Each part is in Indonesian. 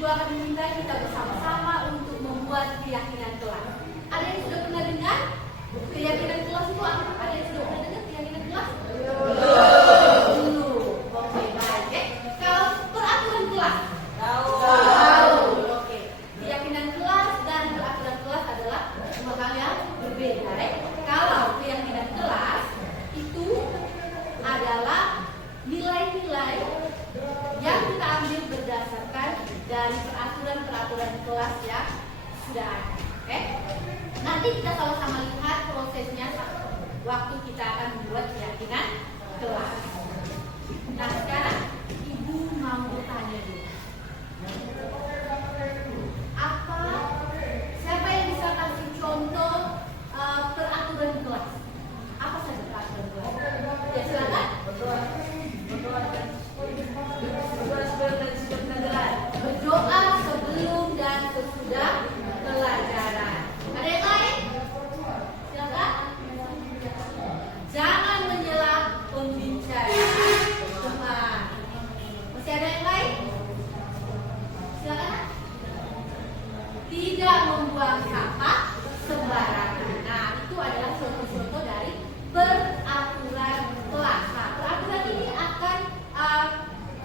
Ibu akan meminta kita bersama-sama untuk membuat keyakinan kelas. Ada yang sudah pernah dengar keyakinan kelas itu apa? Ada yang sudah pernah dengar keyakinan kelas? Belum. Oke, baik. Kalau peraturan kelas? Tahu. Oke. Keyakinan kelas dan peraturan kelas adalah dua hal yang berbeda. Kalau keyakinan kelas itu adalah nilai-nilai yang kita ambil berdasarkan dari peraturan-peraturan kelas yang sudah ada. Oke? Nanti kita sama-sama lihat prosesnya waktu kita akan membuat keyakinan kelas. Nah, sekarang Ibu mau tanya dulu. Siapa yang bisa kasih contoh peraturan kelas? Apa saja peraturan kelas? Ya, silakan. Berdoa sebelum dan sesudah pelajaran. Ada yang lain? Silakan. Jangan menyela pembicara teman. Masih ada yang lain? Silakan. Tidak membuang sampah sembarangan. Nah, itu adalah contoh-contoh dari peraturan kelas. Nah, peraturan ini akan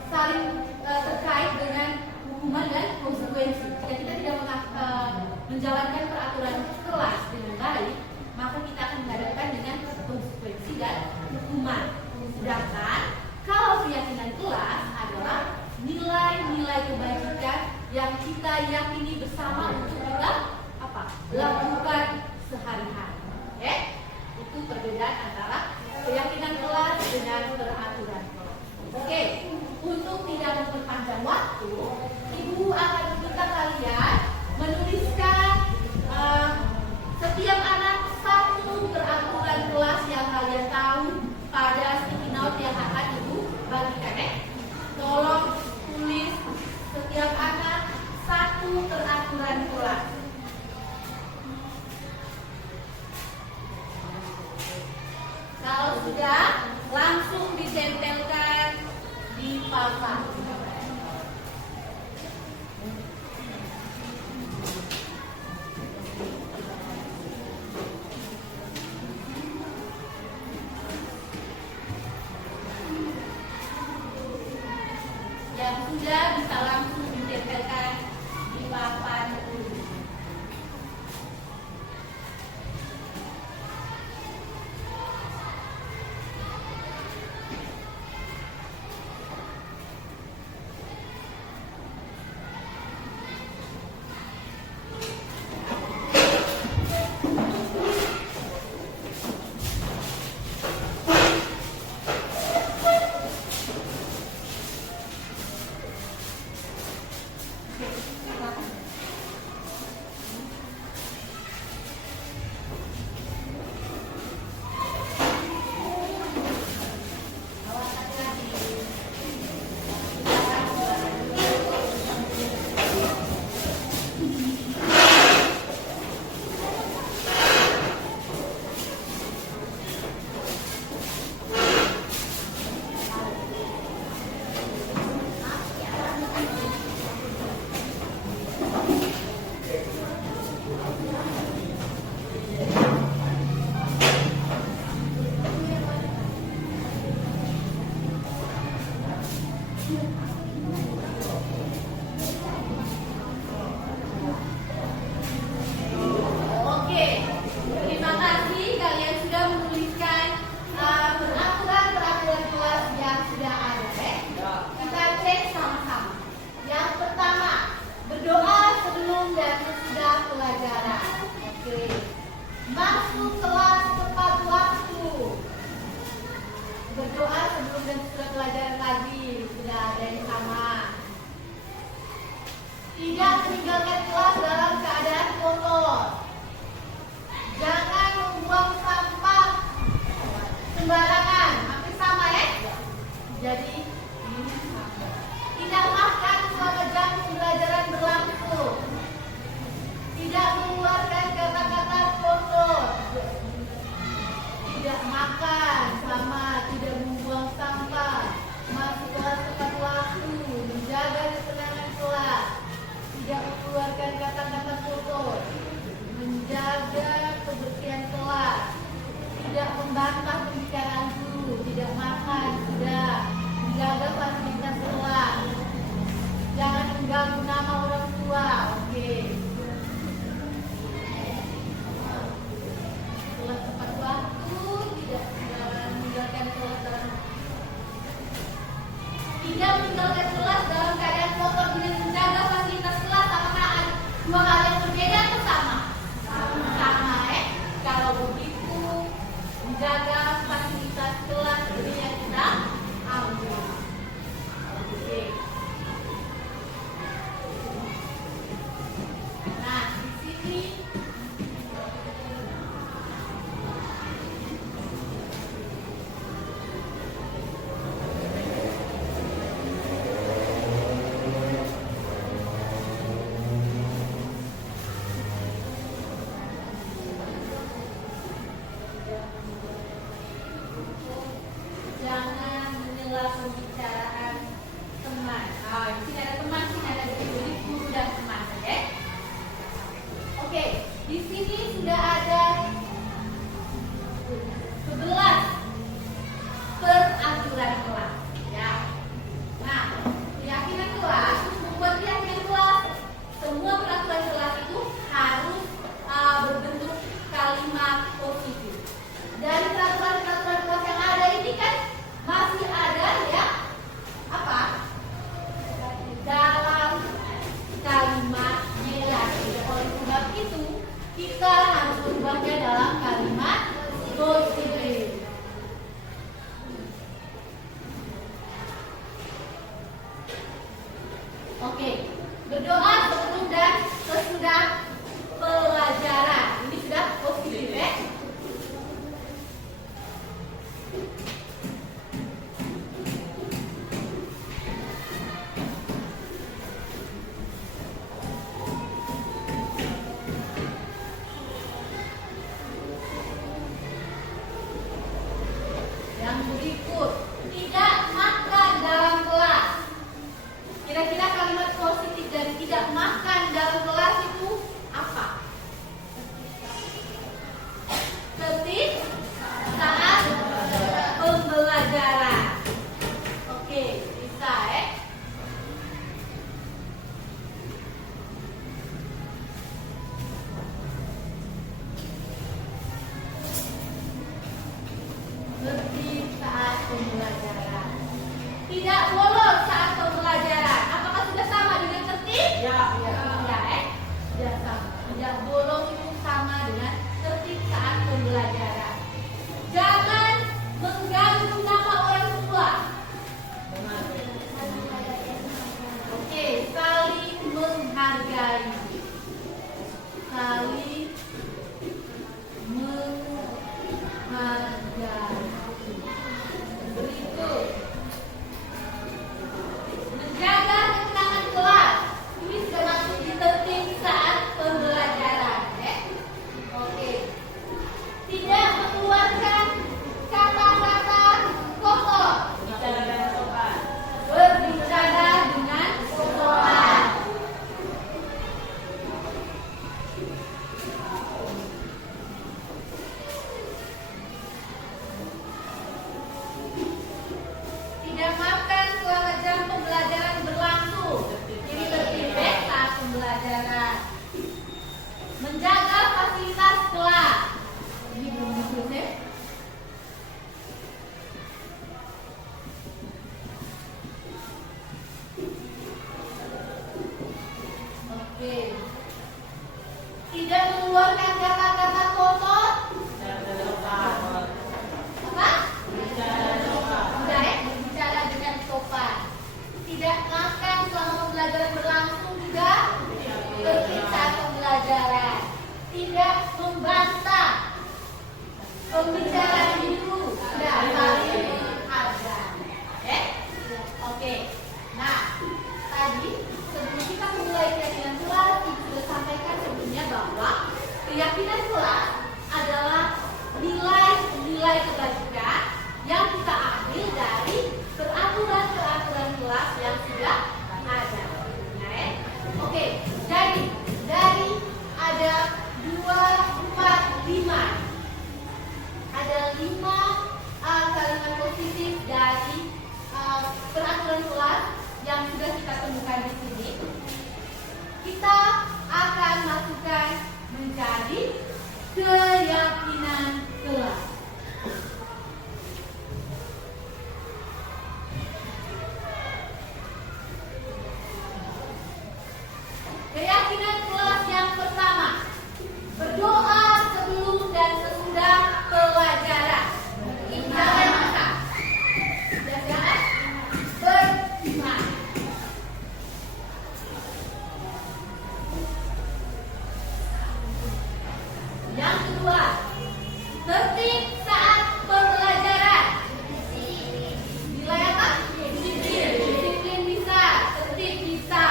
saling terkait dengan hukuman dan konsekuensi. Jika kita tidak menjalankan peraturan kelas dengan baik, maka kita akan menghadapkan dengan konsekuensi dan hukuman. Sedangkan kalau keyakinan kelas adalah nilai-nilai kebajikan yang kita yakini bersama untuk kita lakukan sehari-hari. Oke? Itu perbedaan antara keyakinan kelas dengan peraturan kelas. Oke, untuk tidak memperpanjang waktu, Ibu akan meminta kalian menuliskan setiap anak satu peraturan kelas yang kalian tahu pada sticky note yang akan Ibu bagikan. Tolong tulis setiap anak satu peraturan kelas. Kalau sudah, langsung ditempelkan di papan. Yang sudah bisa langsung ditempelkan di papan. Tidak meninggalkan kelas dalam keadaan kotor. Jangan membuang sampah sembarangan. Hampir sama ya? Jadi tidak makan selama jam pembelajaran berlangsung. Tidak mengeluarkan kata-kata kotor. Tidak makan sama tidak membuang sampah. Masuk kelas tepat waktu. Menjaga ketenangan kelas. tidak meninggalkan kelas dalam keadaan kotor dengan menjaga fasilitas kelas. Apakah ada dua hal yang berbeda atau sama? Sama, Kalau begitu menjaga fasilitas kelas ini yang kita ambil. Oke. Nah, di sini jangan menyela pembicaraan teman. Di sini ada teman, di sini ada guru dan teman, oke? Oke, di sini sudah ada 11 peraturan kelas, ya. Nah, keyakinan kelas, membuat keyakinan kelas, semua peraturan kelas itu harus berbentuk kalimat positif. Dari peraturan-peraturan kelas yang ada ini kan masih ada ya apa? Dalam kalimat negatif. Oleh sebab itu kita harus berubahnya dalam kalimat positif. Oke, berdoa sebelum dan sesudah pelajaran. Ini sudah positif, ya. Yang berikut, tidak makan dalam kelas. Kira-kira kalimat positif dari tidak makan dalam kelas itu apa? Tertib saat pembelajaran. Oke, bisa ya. Tertib saat pembelajaran. Tidak bolos saat pembelajaran. Apakah sudah sama dengan tertib? Ya. Sudah sama. Tidak bolos itu sama dengan tertib saat pembelajaran. Jangan mengganggu nama orang tua. Oke, saling menghargai. Saling menghargai. Berikut, menjaga ketenangan kelas. Ini sudah masuk di tertib saat pembelajaran, ya. Oke. Tidak mengeluarkan kata-kata kotor. Berbicara dengan sopan. Tidak makan selama jam pembelajaran berlangsung. Ini tertib saat pembelajaran. Menjaga fasilitas kelas. Ini belum disebut, ya. Oke. Tidak mengeluarkan kata-kata kotor. Apa? Sudah, ya, berbicara dengan sopan. Tidak makan selama pembelajaran berlangsung juga. Tertib saat pembelajaran. Tidak membantah. Pembicaraan itu sudah saling menghargai. Oke. Nah, tadi sebelum kita memulai keyakinan kelas, Ibu sudah sampaikan sebelumnya bahwa keyakinan kelas adalah nilai-nilai kebajikan yang kita ambil dari peraturan-peraturan kelas yang sudah ada. Oke, jadi dari ada 2, 4, 5. Ada 5 kalimat positif dari peraturan kelas yang sudah kita temukan di sini. Kita akan masukkan menjadi keyakinan kelas. Keyakinan kelas yang pertama, berdoa sebelum dan sesudah pelajaran. Jangan lupa. Jangan beriman. Yang kedua, tertib saat pembelajaran. Nilai apa? Disiplin. Disiplin bisa, tertib bisa.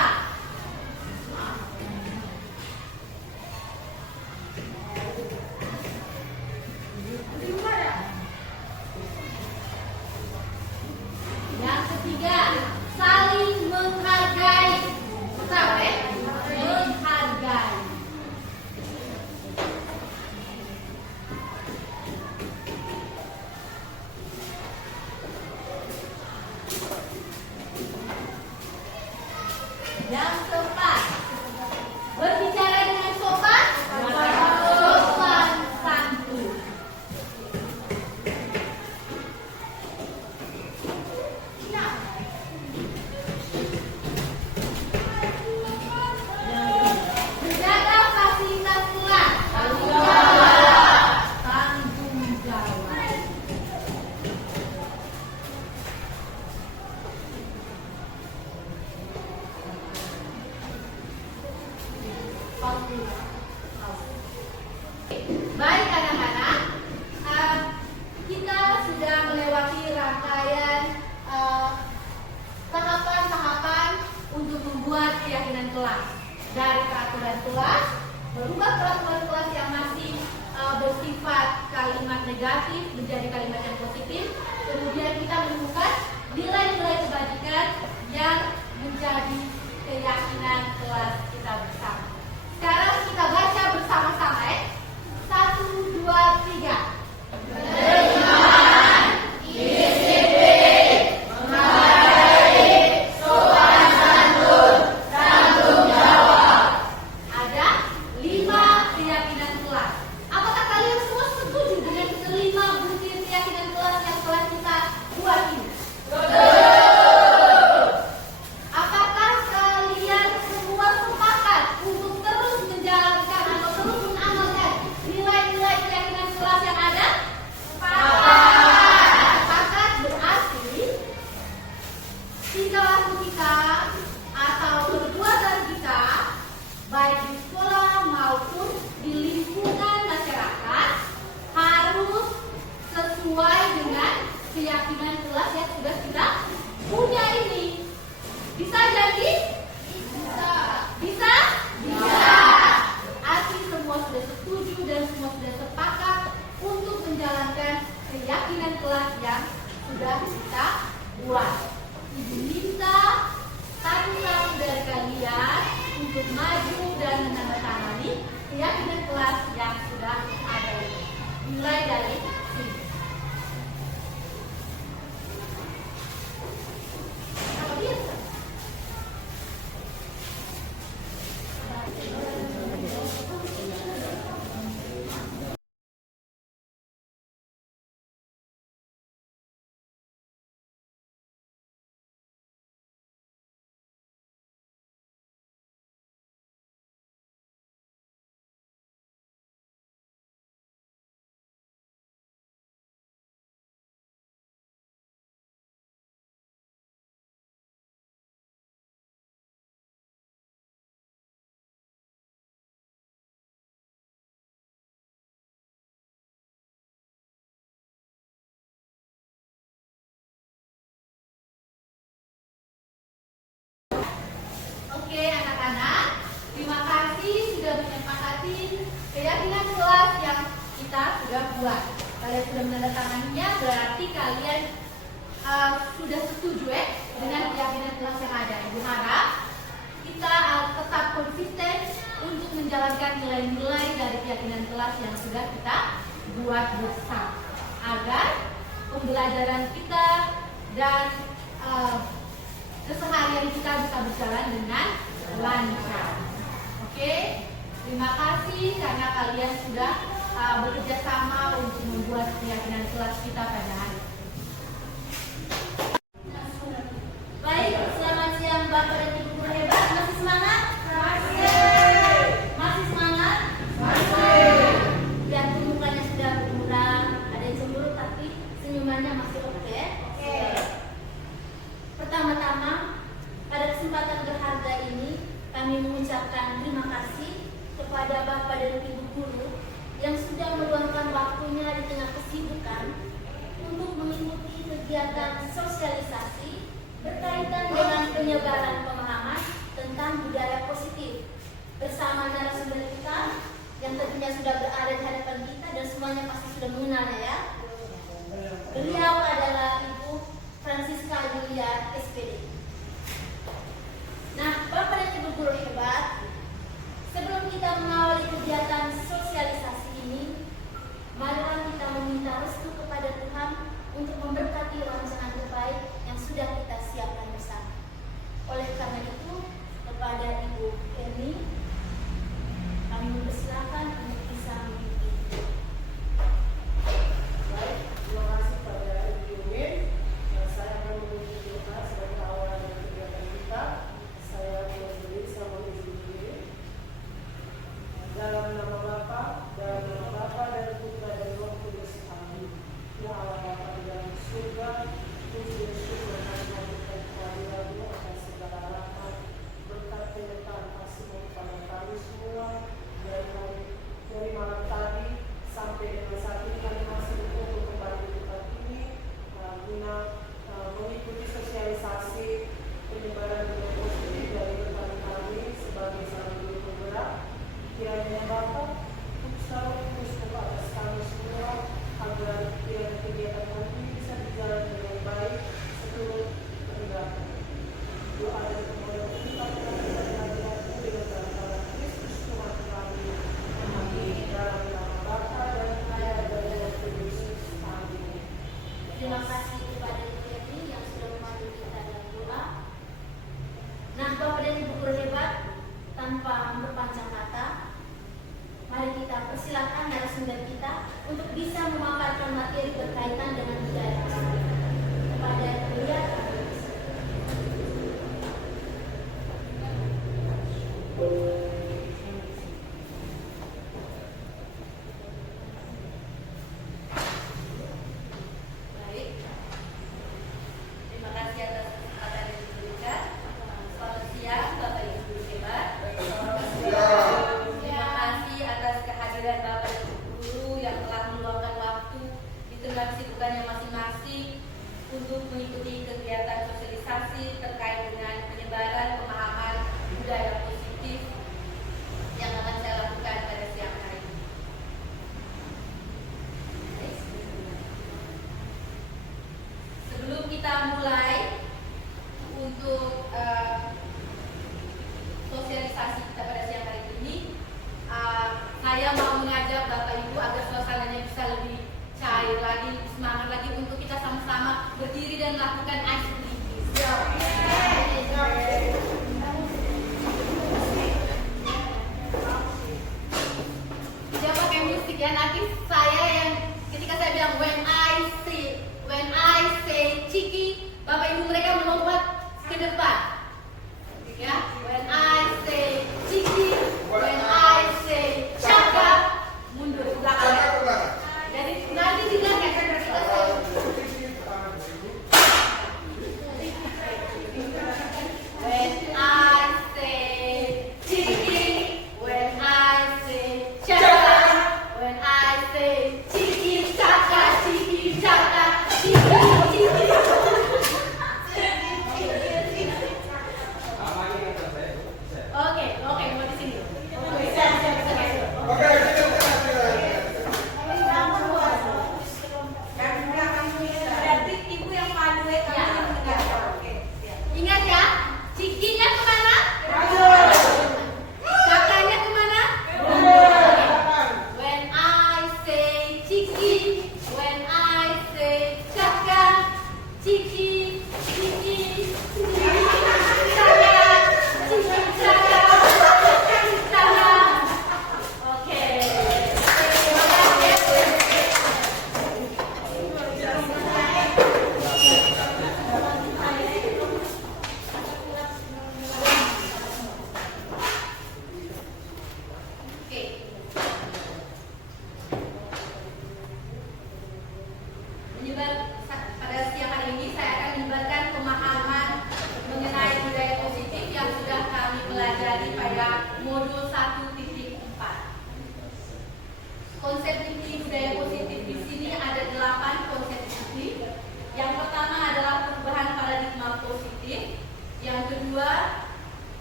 Yang ketiga, saling menghargai. Betul, menghargai. Yang keempat, berbicara dengan sopan, sopan santun. Menjaga fasilitas kelas, tanggung jawab. Baik anak-anak, kita sudah melewati rangkaian tahapan-tahapan untuk membuat keyakinan kelas. Dari peraturan kelas, berubah peraturan kelas yang masih bersifat kalimat negatif menjadi kalimat yang positif. Kemudian kita menemukan nilai-nilai kebajikan yang menjadi keyakinan kelas kita bersama. Sekarang kita baca bersama-sama ya. 1, 2, 3. Beriman, disiplin, menghargai, sopan santun, tanggung jawab. Ada 5 keyakinan kelas. Apakah kalian semua setuju dengan kelima butir keyakinan kelas yang telah kita buat ini? Apakah kalian semua sepakat untuk terus menjalankan atau terus mengamalkan nilai-nilai keyakinan kelas yang ada? Sepakat berarti tingkah laku kita atau perbuatan kita baik di sekolah maupun di lingkungan masyarakat harus sesuai dengan keyakinan kelas yang sudah kita punya ini. Bisa jadi? Bisa. Bisa? Bisa. Berarti semua sudah setuju dan semua sudah sepakat untuk menjalankan keyakinan kelas yang sudah kita buat. Ibu minta satu-satu dari kalian untuk maju dan menandatangani keyakinan kelas yang sudah ada ini. Mulai dari sini. Apa biasa? Oke anak-anak, terima kasih sudah menyepakati keyakinan kelas yang kita sudah buat. Kalian sudah menandatanganinya, berarti kalian sudah setuju dengan keyakinan kelas yang ada. Ibu harap kita tetap konsisten untuk menjalankan nilai-nilai dari keyakinan kelas yang sudah kita buat bersama, agar pembelajaran kita dan keseharian kita bisa berjalan dengan lancar. Oke, terima kasih karena kalian sudah bekerja sama untuk membuat keyakinan kelas kita pada hari ini. Baik, selamat siang Bapak dan Ibu guru hebat. Masih semangat? Masih. kami mengucapkan terima kasih kepada Bapak dan Ibu guru yang sudah meluangkan waktunya di tengah kesibukan untuk mengikuti kegiatan sosialisasi berkaitan dengan penyebaran pemahaman tentang budaya positif bersama narasumber kita yang tentunya sudah berada di hadapan kita dan semuanya pasti sudah mengenalnya ya. Beliau adalah Ibu Francisca Julia SPD. Nah, Bapak dan Ibu guru hebat, sebelum kita mengawali kegiatan sosialisasi ini, marilah kita meminta restu kepada Tuhan untuk memberkati rencana terbaik yang sudah kita siapkan bersama. Oleh karena itu, kepada Ibu Eni, kami mempersilahkan untuk bisa memimpin. Baik, terima kasih pada Ibu Min. Saya akan memimpin kita sebagai awal pada modul 1.4. Konsep inti budaya positif di sini ada 8 konsep inti. Yang pertama adalah perubahan paradigma positif. Yang kedua,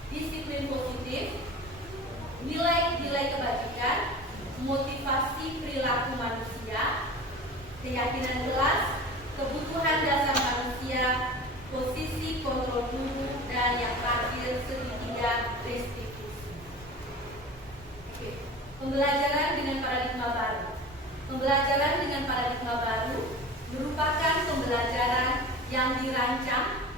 disiplin positif, nilai-nilai kebajikan, motivasi perilaku manusia, keyakinan jelas, kebutuhan dasar manusia, posisi kontrol tubuh, dan yang terakhir segitiga restitusi. Oke. Pembelajaran dengan paradigma baru. Pembelajaran dengan paradigma baru merupakan pembelajaran yang dirancang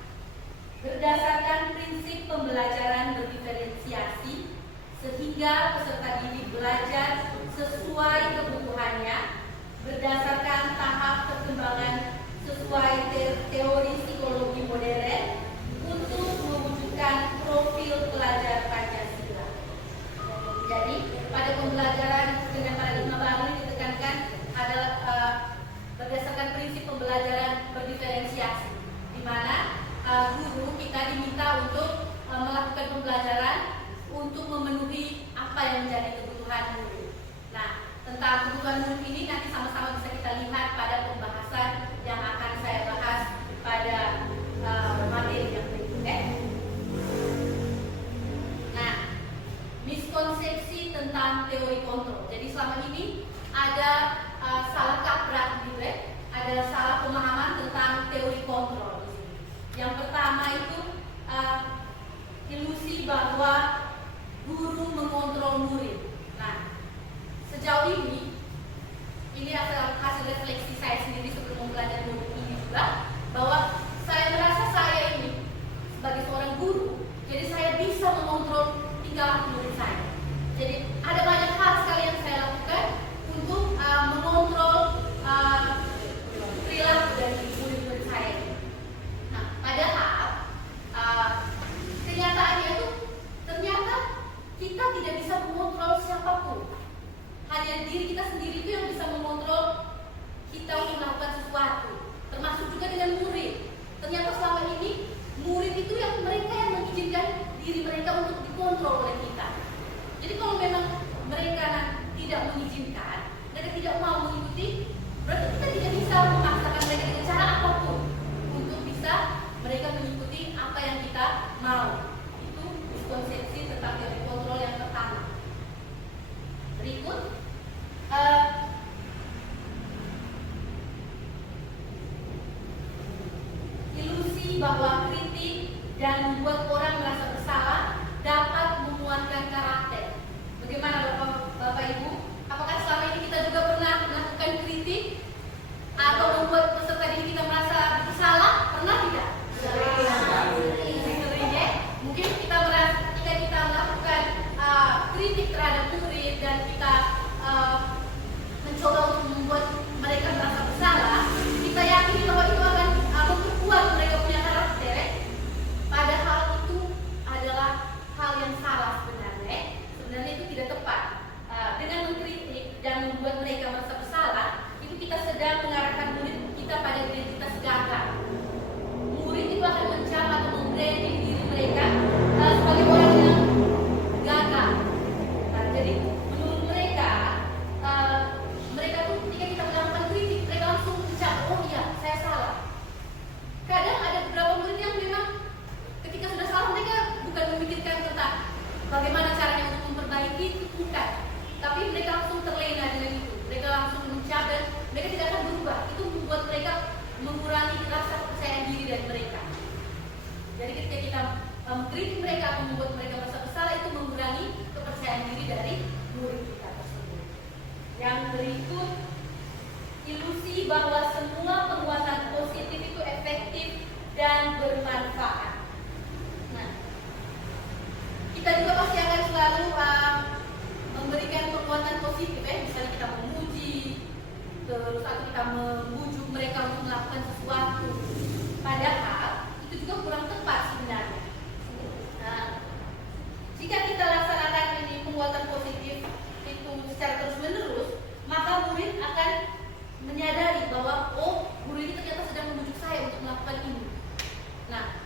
berdasarkan prinsip pembelajaran berdiferensiasi sehingga peserta didik belajar sesuai kebutuhannya berdasarkan tahap perkembangan sesuai teori psikologi modern untuk mewujudkan profil pelajar Pancasila. Jadi pada pembelajaran dengan paradigma baru ini ditekankan adalah berdasarkan prinsip pembelajaran berdiferensiasi, di mana guru kita diminta untuk melakukan pembelajaran untuk memenuhi apa yang menjadi kebutuhan murid. Nah, tentang kebutuhan murid ini nanti sama-sama bisa kita lihat pada pembahasan yang akan saya bahas pada materi yang berikut. Nah, miskonsepsi tentang teori kontrol. Jadi selama ini ada salah kaprah gitu ya, ada salah pemahaman tentang teori kontrol di sini. Yang pertama itu ilusi bahwa guru mengontrol murid. Nah, sejauh ini hasil refleksi saya sendiri sebelum mempelajari modul ini juga, bahwa saya merasa saya ini sebagai seorang guru, jadi saya bisa mengontrol tingkah laku murid saya. Jadi ada banyak hal sekali yang saya lakukan untuk mengontrol perilaku dari murid-murid saya. Nah, padahal kenyataannya itu ternyata kita tidak bisa mengontrol siapapun. Hanya diri kita sendiri itu yang bisa mengontrol kita untuk melakukan sesuatu, termasuk juga dengan murid. Ternyata selama ini murid itu mereka yang mengizinkan diri mereka untuk dikontrol oleh kita. Jadi kalau memang mereka tidak mengizinkan, mereka tidak mau mengikuti, berarti kita tidak bisa memaksakan mereka dengan cara apapun untuk bisa mereka mengikuti apa yang kita mau. Itu miskonsepsi tentang teori kontrol yang pertama. Berikut ilusi bahwa kritik dan membuat orang merasa bersalah dapat menguatkan karakter. Bagaimana Bapak Ibu? Apakah selama ini kita juga pernah melakukan kritik atau membuat peserta didik kita merasa bersalah? Pernah tidak? Sering ya? Mungkin kita merasa ketika kita melakukan kritik terhadap murid dan kita mencoba untuk membuat mereka merasa bersalah, kita yakini bahwa itu akan memperkuat mereka punya karakter. Padahal itu adalah hal yang salah sebenarnya. Sebenarnya itu tidak tepat. Dengan mengkritik dan membuat mereka merasa bersalah, itu kita sedang mengarahkan murid kita pada identitas gagal. Murid itu akan mencap atau membranding diri mereka sebagai orang yang gagal. Jadi menurut mereka, mereka tuh ketika kita melakukan kritik, mereka langsung mencap, oh iya, saya salah. Kadang ada beberapa murid yang memang ketika sudah salah, mereka bukan memikirkan tentang bagaimana caranya untuk memperbaiki, bukan. Tapi mereka langsung terlena dengan itu. Mereka langsung mencap dan mereka tidak akan berubah. Itu membuat mereka mengurangi rasa kepercayaan diri dari mereka. Jadi ketika kita mengkritik mereka atau membuat mereka merasa bersalah, itu mengurangi kepercayaan diri dari murid kita tersebut. Yang berikut, ilusi bahwa semua penguatan positif itu efektif dan bermanfaat. Nah, kita juga pasti akan selalu memberikan penguatan positif, misalnya kita memuji, terus atau kita membujuk mereka untuk melakukan sesuatu. Padahal itu juga kurang tepat sebenarnya. Nah, jika kita laksanakan ini penguatan positif itu secara terus-menerus, maka murid akan menyadari bahwa oh, guru ini ternyata sedang membujuk saya untuk melakukan ini. Nah,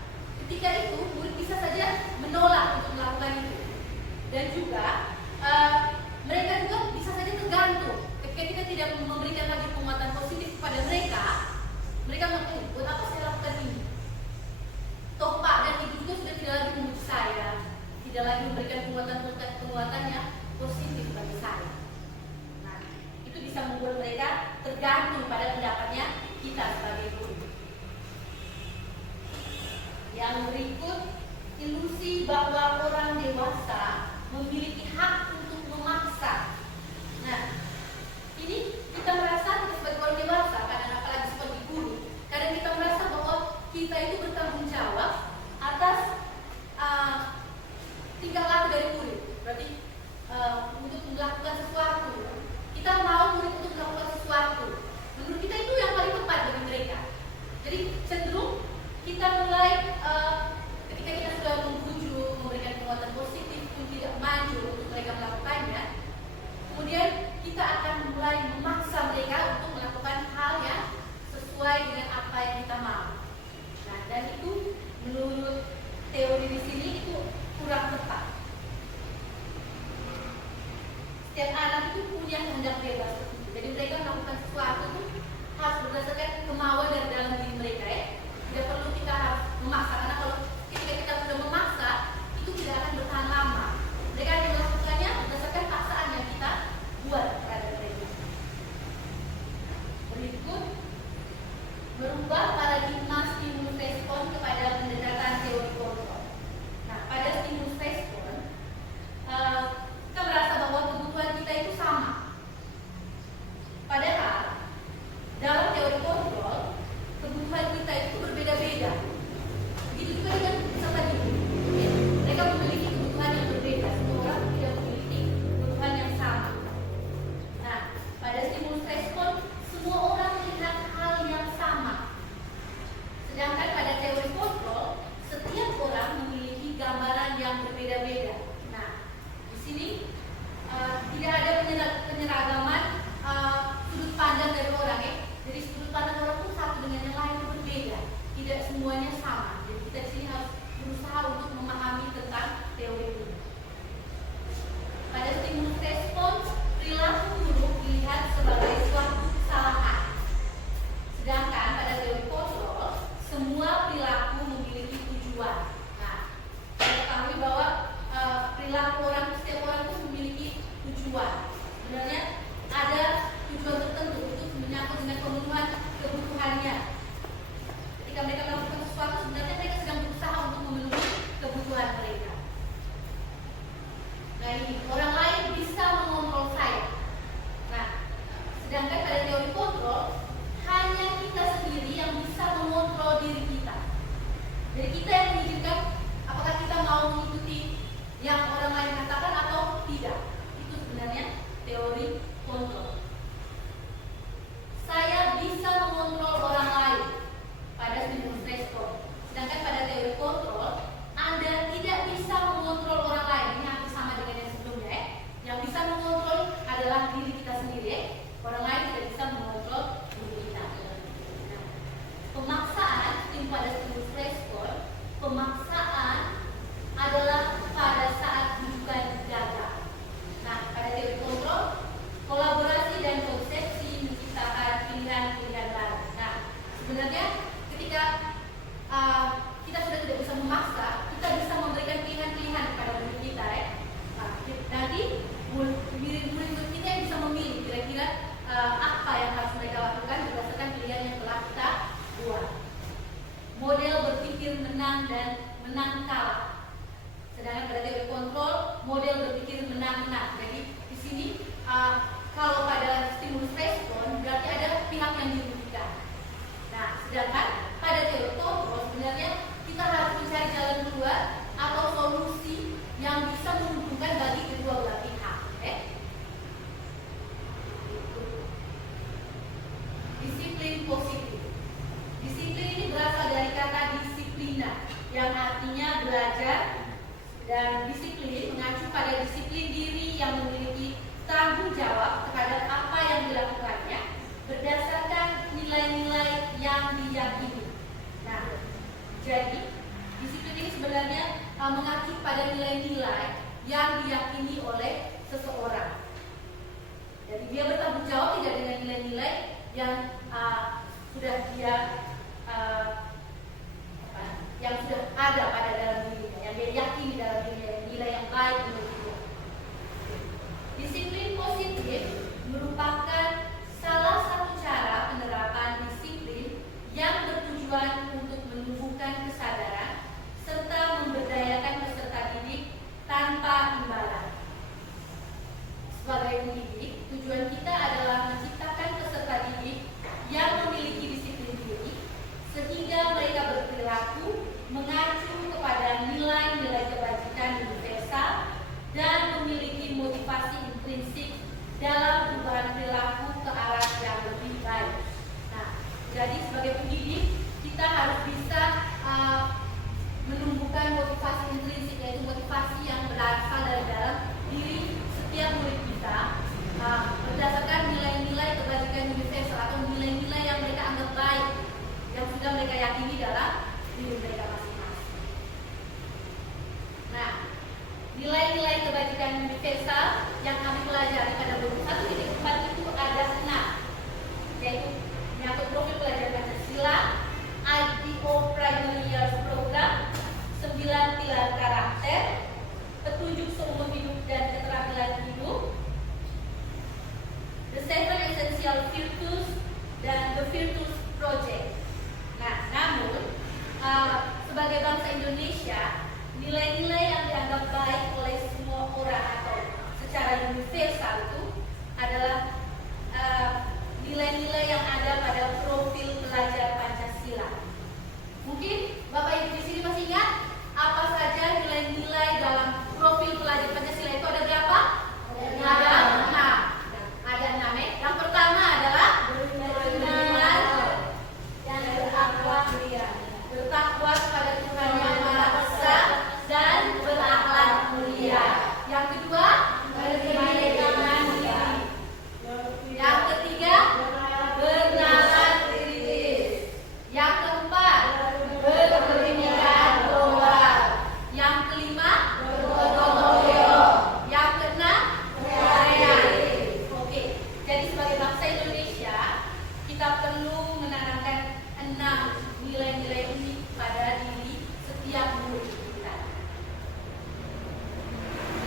ketika itu murid bisa saja menolak untuk melakukan itu. Dan juga mereka juga bisa saja tergantung ketika kita tidak memberikan lagi penguatan positif kepada mereka. Mereka mengatakan, buat apa saya lakukan ini? Toh Pak dan Ibu juga sudah tidak lagi memuji saya, tidak lagi memberikan penguatan yang positif bagi saya. Nah, itu bisa membuat mereka tergantung pada pendapatnya kita sebagai guru. Yang berikut, ilusi bahwa orang dewasa memiliki hak untuk memaksa. Nah, ini kita merasa kita sebagai orang dewasa, kadang apalagi sebagai guru, kadang kita merasa bahwa kita itu bertanggung jawab atas tingkah laku dari murid. Berarti untuk melakukan sesuatu, kita mau murid untuk melakukan sesuatu. Menurut kita itu yang paling tepat bagi mereka. Jadi cenderung kita mulai ketika kita sudah membujuk, memberikan penguatan positif pun tidak maju untuk mereka melakukannya, kemudian kita akan mulai memaksa mereka untuk melakukan hal yang sesuai dengan apa yang kita mau. Nah, dan itu menurut teori di sini itu kurang tepat. Setiap anak itu punya kehendak bebas. Jadi mereka melakukan sesuatu itu harus berdasarkan kemauan dari dalam diri mereka, ya. Tidak perlu kita harus memaksa, karena kalau ketika kita sudah memaksa, itu tidak akan bertahan lama. Mereka akan melakukannya berdasarkan paksaan yang kita buat pada mereka. Berikut, merubah paradigma stimulus respon kepada pendekatan teori kontrol. Nah, pada stimulus respon, kita merasa bahwa kebutuhan kita itu sama. Padahal dalam teori kontrol, kebutuhan kita itu berbeda-beda. Begitu juga dengan peserta didik. Mereka memiliki kebutuhan yang berbeda. Semua orang tidak memiliki kebutuhan yang sama. Nah, pada stimulus respon, semua orang melihat hal yang sama. Sedangkan pada teori kontrol, setiap orang memiliki gambaran yang berbeda-beda. Nah, di sini tidak ada penyeragaman sudut pandang dari orang, ya. Jadi sudut pandang orang itu satu dengan yang lain berbeda, tidak semuanya sama. Jadi kita di sini harus berusaha untuk memahami tentang teori ini. Pada stimulus respon, perilaku buruk dilihat sebagai suatu kesalahan. Sedangkan pada teori kontrol, semua perilaku memiliki tujuan. Nah, kita ketahui bahwa perilaku orang, setiap orang itu memiliki tujuan. Sebenarnya ada tujuan tertentu untuk menyangkut dengan pemenuhan kebutuhannya. Ketika mereka melakukan sesuatu, sebenarnya mereka sedang berusaha untuk memenuhi kebutuhan mereka. Nah, ini orang lain bisa mengontrol saya. Nah, sedangkan pada teori kontrol, hanya kita sendiri yang bisa mengontrol diri kita. Jadi kita yang mengizinkan apakah kita mau mengikuti yang orang lain katakan atau tidak. Itu sebenarnya teori kontrol. Saya bisa mengontrol orang lain pada stimulus respon. Sedangkan pada teori kontrol, Anda tidak bisa mengontrol orang lain. Ini hampir sama dengan yang sebelumnya, ya. Yang bisa mengontrol adalah diri kita sendiri, ya. Orang lain tidak bisa mengontrol diri kita. Nah, pemaksaan pada stimulus respon, pemaksaan adalah pada saat rujukan gagal. Nah, pada teori kontrol, kolaborasi dan konsepsi menciptakan pilihan-pilihan baru. Nah, sebenarnya ketika kita sudah tidak bisa memaksa, kita bisa memberikan pilihan-pilihan kepada murid kita, ya. Nah, nanti murid-murid kita yang bisa memilih kira-kira apa yang harus mereka lakukan berdasarkan pilihan yang telah kita buat. Model berpikir menang dan menang kalah. Sedangkan pada teori kontrol, model berpikir menang-menang. Jadi di sini kalau pada stimulus respon berarti ada pihak yang dirugikan. Nah, sedangkan pada teori kontrol sebenarnya kita harus mencari jalan keluar atau solusi yang bisa menguntungkan bagi kedua belah pihak. Disiplin positif. Disiplin ini berasal dari kata disiplina, yang artinya belajar, dan disiplin mengacu pada disiplin diri yang memiliki tanggung jawab terhadap apa yang dilakukannya berdasarkan nilai-nilai yang diyakini. Nah, jadi disiplin ini sebenarnya mengacu pada nilai-nilai yang diyakini oleh seseorang. Jadi dia bertanggung jawab tidak dengan nilai-nilai yang sudah dia yang sudah ada pada dalam dirinya, yang dia yakini dalam dirinya, nilai yang baik menurut dia. Disiplin positif merupakan salah satu cara penerapan disiplin yang bertujuan untuk menumbuhkan kesadaran serta memberdayakan peserta didik tanpa imbalan. Sebagai pendidik, tujuan kita adalah menciptakan peserta didik yang memiliki disiplin diri sehingga mereka berperilaku mengacu kepada nilai-nilai kebajikan universal dan memiliki motivasi intrinsik dalam perubahan perilaku ke arah yang lebih baik. Nah, jadi sebagai pendidik kita harus bisa menumbuhkan motivasi intrinsik, yaitu motivasi yang berasal dari dalam diri setiap murid kita berdasarkan nilai-nilai kebajikan universal atau nilai-nilai yang mereka anggap baik yang sudah mereka yakini dalam diri mereka masing-masing. Nah, nilai-nilai kebajikan universal yang kami pelajari pada buku 1.4 itu ada 6, yaitu menyangkut profil pelajar Pancasila, IDO Primary Years Program, 9 pilar karakter, petunjuk seumur hidup dan keterampilan hidup, The 7 Essential Virtues, dan The Virtues Project. Nah, namun sebagai bangsa Indonesia, nilai-nilai yang dianggap baik oleh semua orang atau secara universal itu adalah nilai-nilai yang ada pada profil pelajar Pancasila. Mungkin Bapak Ibu di sini masih ingat apa saja nilai-nilai dalam profil pelajar Pancasila itu ada berapa? Ada 6. Ada 6 ya. Yang pertama adalah beriman dan berakhlak mulia. Bertakwa kepada Tuhan Yang Maha Esa dan berakhlak mulia. Yang kedua, berkeyakinan diri. Yang ketiga, bernalar kritis. Yang keempat, berpendidikan moral. Yang kelima, bergotong royong. Yang keenam, kreatif. Oke, jadi sebagai bangsa Indonesia kita perlu menanamkan 6 nilai-nilai ini pada diri setiap murid kita.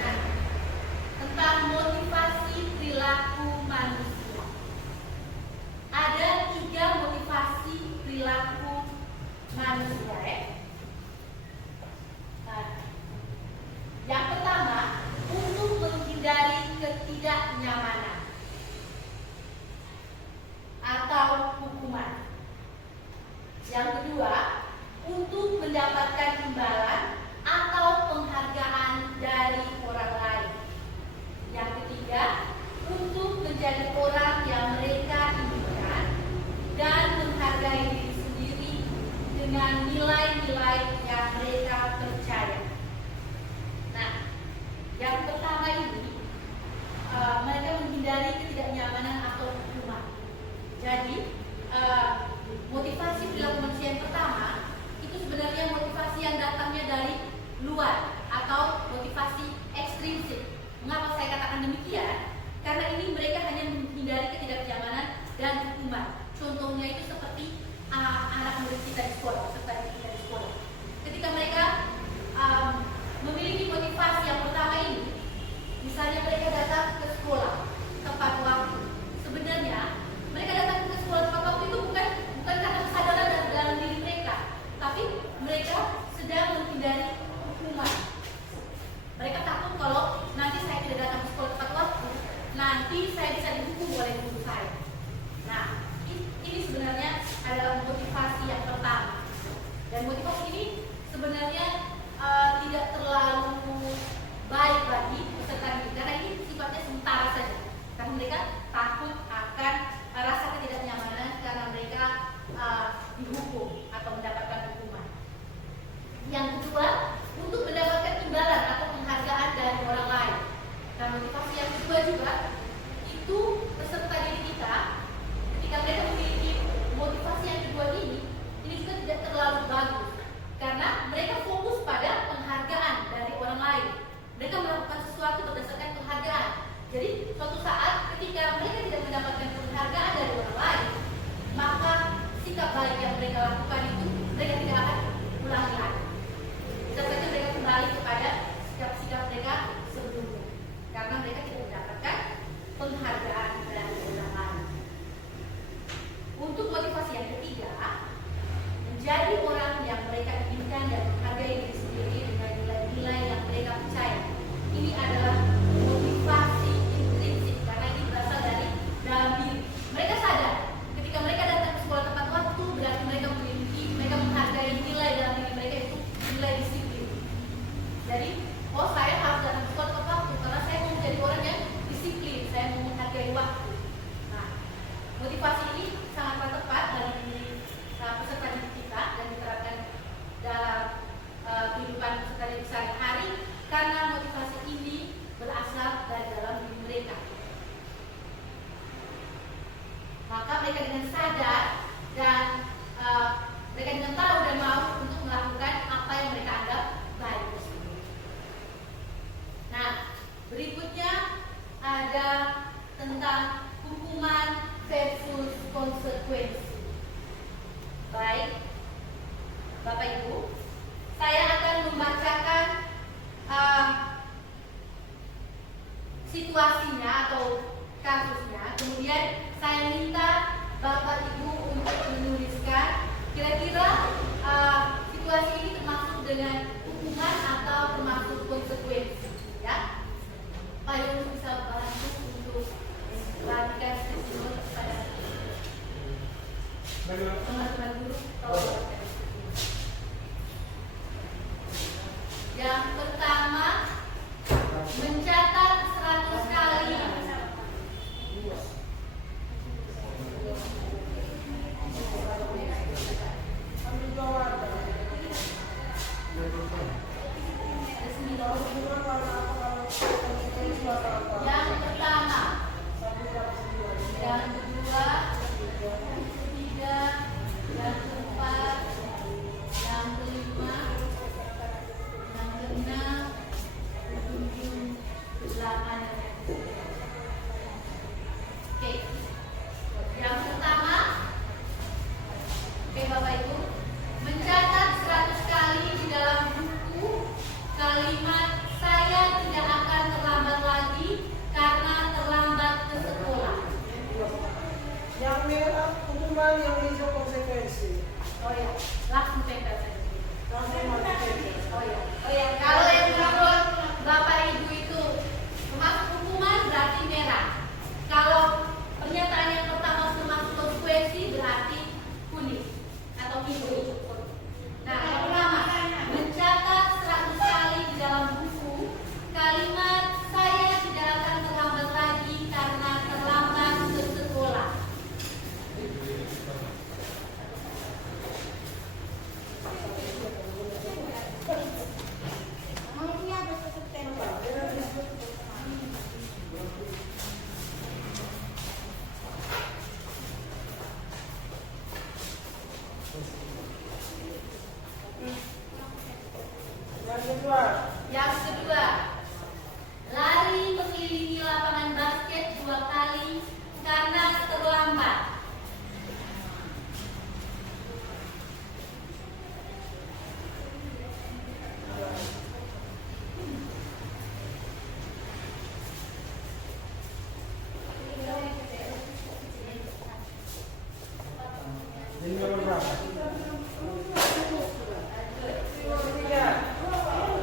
Nah, tentang motivasi perilaku manusia. Ada 3 motivasi perilaku manusia ya. Nah, yang pertama, untuk menghindari ketidaknyamanan atau hukuman. Yang kedua, untuk mendapatkan imbalan atau penghargaan dari orang lain. Yang ketiga, untuk menjadi orang yang mereka inginkan dan menghargai diri sendiri dengan nilai-nilai yang mereka percaya. Nah, yang pertama ini mereka menghindari ketidaknyamanan atau hukuman. Jadi motivasi perilaku manusia yang pertama itu sebenarnya motivasi yang datangnya dari luar atau motivasi ekstrinsik. Mengapa saya katakan demikian? Karena ini mereka hanya menghindari ketidaknyamanan dan hukuman. Contohnya itu seperti anak murid kita di sekolah, peserta kita di sekolah. Ketika mereka memiliki motivasi yang pertama ini, misalnya mereka datang ke sekolah tepat waktu. Sebenarnya mereka datang ke sekolah tepat waktu itu bukan karena kesadaran dalam diri mereka, tapi mereka sedang menghindari hukuman. Mereka takut kalau nanti saya tidak datang ke sekolah tepat waktu, nanti saya bisa dihukum oleh guru saya. Nah, ini sebenarnya adalah motivasi yang pertama. Dan motivasi ini sebenarnya tidak terlalu baik bagi peserta didik, karena ini sifatnya sementara saja. Karena mereka takut akan rasa ketidaknyamanan karena mereka dihukum atau mendapatkan hukuman. Yang kedua, untuk mendapatkan imbalan atau penghargaan dari orang lain. Nah, motivasi yang kedua juga itu peserta didik kita, ketika mereka memiliki motivasi yang kedua ini juga tidak terlalu bagus karena mereka fokus pada penghargaan dari orang lain. Mereka melakukan Jadi, oh saya harus dalam skor tepat waktu karena saya mau menjadi orang yang disiplin, saya mau menghargai waktu. Nah, motivasi ini sangat tepat dalam peserta didik kita dan diterapkan dalam kehidupan peserta didik sehari-hari karena motivasi ini berasal dari dalam diri mereka. Maka mereka dengan sadar dan mereka dengan tahu dan mau untuk melakukan apa yang mereka anggap baik tersebut. Nah, berikutnya ada tentang hukuman versus konsekuensi. Baik, Bapak Ibu, saya akan membacakan situasinya atau kasusnya. Kemudian saya minta Bapak Ibu untuk menuliskan kira-kira situasi ini termasuk dengan hukuman atau termasuk konsekuensi, ya. Pak Ibu bisa bantu untuk perhatikan sejumlah kepada teman-teman guru. Yang pertama, mencatat 100 kali. Yang pertama, yang kedua, yang ketiga, yang keempat, yang kelima, yang keenam, ketujuh, delapan. Oke, yang pertama, oke Bapak Ibu, mencatat 100 kali di dalam buku kalimat "saya tidak akan terlambat lagi karena terlambat ke sekolah". Yang merah hukuman, yang hijau konsekuensi. Oh ya, langsung tempel saja. Langsung mati. Oh ya, kalau yang menurut Bapak Ibu itu termasuk hukuman berarti merah. Kalau pernyataan yang pertama termasuk konsekuensi berarti kuning atau hijau. Nah, yang pertama, mencatat 100 kali di dalam buku kalimat "saya tidak akan terlambat lagi karena terlambat ke sekolah". Yang kedua, lari mengelilingi lapangan basket 2 kali karena terlambat.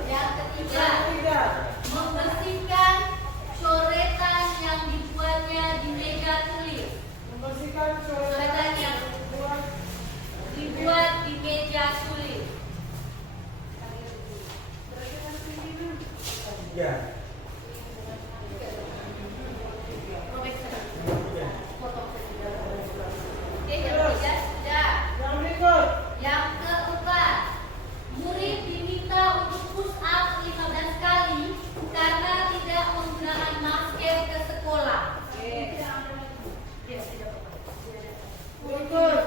Yang ketiga, membersihkan coretan yang dibuatnya di meja tulis. Membersihkan Coretan yang dibuat di meja tulis. Ya. Robek sana. Foto. Oke, yang ketiga sudah. Yang berikut. Yang keempat, murid diminta untuk push up 15 kali karena tidak menggunakan masker ke sekolah. Berikut.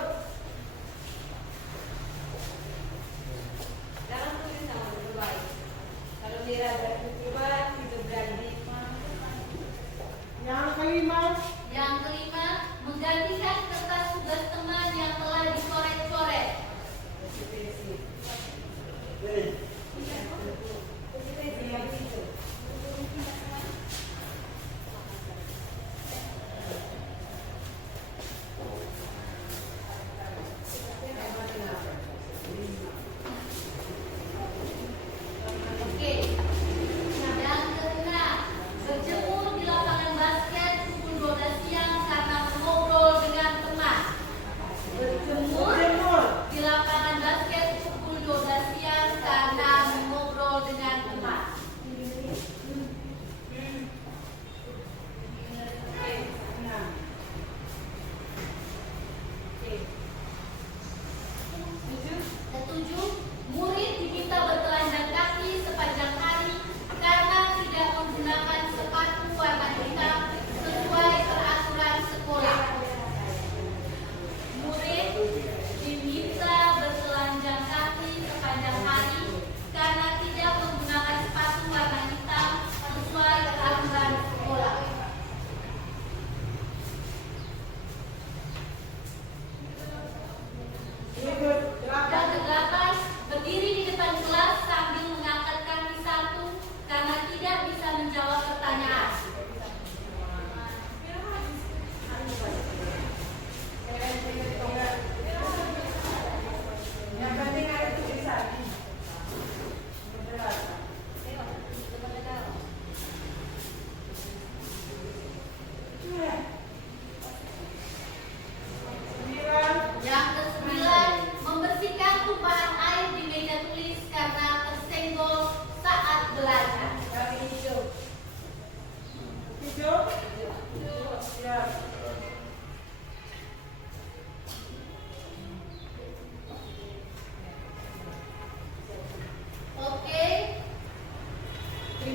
Dalam tulis sama baik. Kalau tidak berarti buat itu berarti. Yang kelima. Yang kelima, menggantikan kertas tugas teman yang telah dicoret-coret. Oke,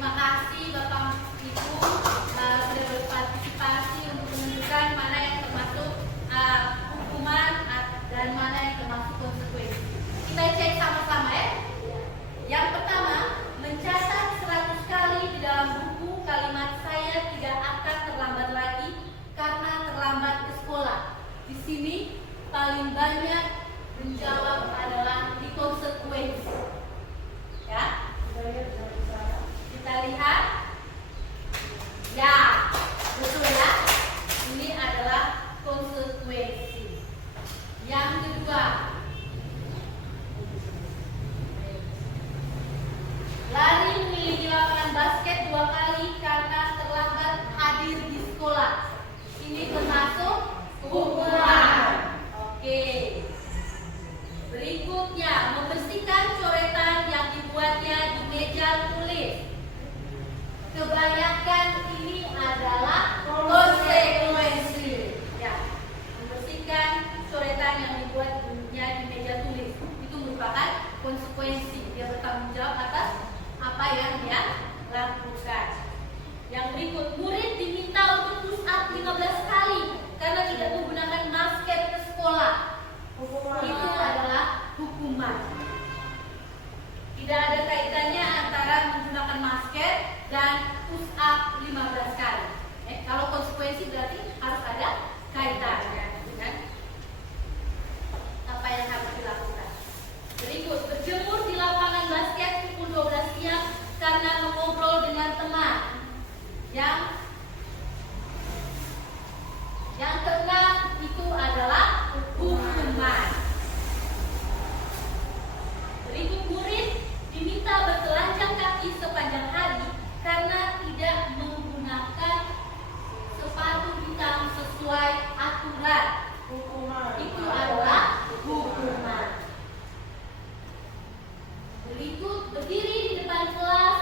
Terima kasih Bapak Ibu sudah berpartisipasi untuk menentukan mana yang termasuk hukuman dan mana yang termasuk konsekuensi. Kita cek sama-sama ya. Yang pertama, mencatat 100 kali di dalam buku kalimat "saya tidak akan terlambat lagi karena terlambat ke sekolah". Di sini paling banyak menjawab adalah di konsekuensi. Ya, kita lihat. Ya, betul ya. Ini adalah konsekuensi. Yang kedua, lari mengelilingi lapangan basket 2 kali karena terlambat hadir di sekolah. Ini termasuk hukuman. Oke. Berikutnya, membersihkan coretan yang dibuatnya di meja tulis. Kebanyakan ini adalah konsekuensi. Ya, membersihkan coretan yang dibuatnya di meja tulis itu merupakan konsekuensi. Dia bertanggung jawab atas apa yang dia lakukan. Yang berikut, murid diminta untuk push up 15 kali karena tidak menggunakan masker ke sekolah. Itu adalah hukuman. Tidak ada kaitannya antara menggunakan masker dan push up 15 kali. Kalau konsekuensi berarti harus ada kaitannya dengan apa yang harus dilakukan. Berikut, berjemur di lapangan basket pukul 12 siang karena mengobrol dengan teman. Yang keenam itu adalah hukuman. Berikut, murid diminta bertelanjang kaki sepanjang hari karena tidak menggunakan sepatu hitam sesuai aturan. Itu adalah hukuman. Berikut, berdiri di depan kelas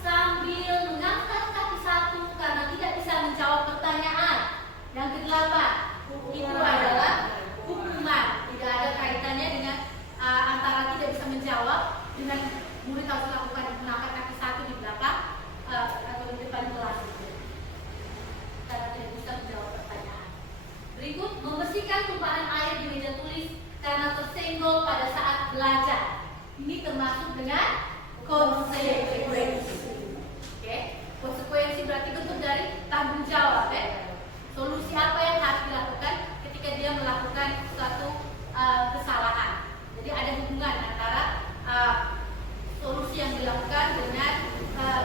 sambil mengangkat kaki satu karena tidak bisa menjawab pertanyaan. Yang kedelapan, itu adalah hukuman. Tidak ada kaitannya dengan antara tidak bisa menjawab dengan murid harus lakukan mengangkat kaki satu di belakang atau di depan kelas karena tidak bisa menjawab pertanyaan. Berikut, membersihkan tumpahan air di meja tulis karena tersenggol pada saat belajar. Ini termasuk dengan konsekuensi. Oke, konsekuensi berarti bentuk dari tanggung jawab. Solusi apa yang harus dilakukan ketika dia melakukan suatu kesalahan. Jadi ada hubungan antara solusi yang dilakukan dengan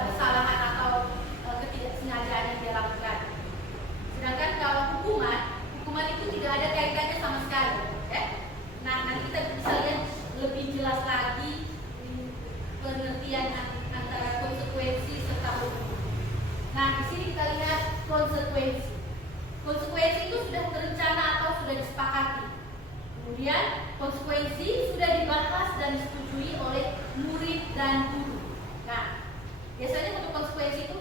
kesalahan atau ketidaksengajaan yang dia lakukan. Sedangkan kalau hukuman itu tidak ada kaitannya sama sekali. Nah, nanti kita bisa lihat lebih jelas lagi pengertian antara konsekuensi serta hukum. Nah, di sini kita lihat konsekuensi. Konsekuensi itu sudah terencana atau sudah disepakati. Kemudian konsekuensi sudah dibahas dan disetujui oleh murid dan guru. Nah, biasanya untuk konsekuensi itu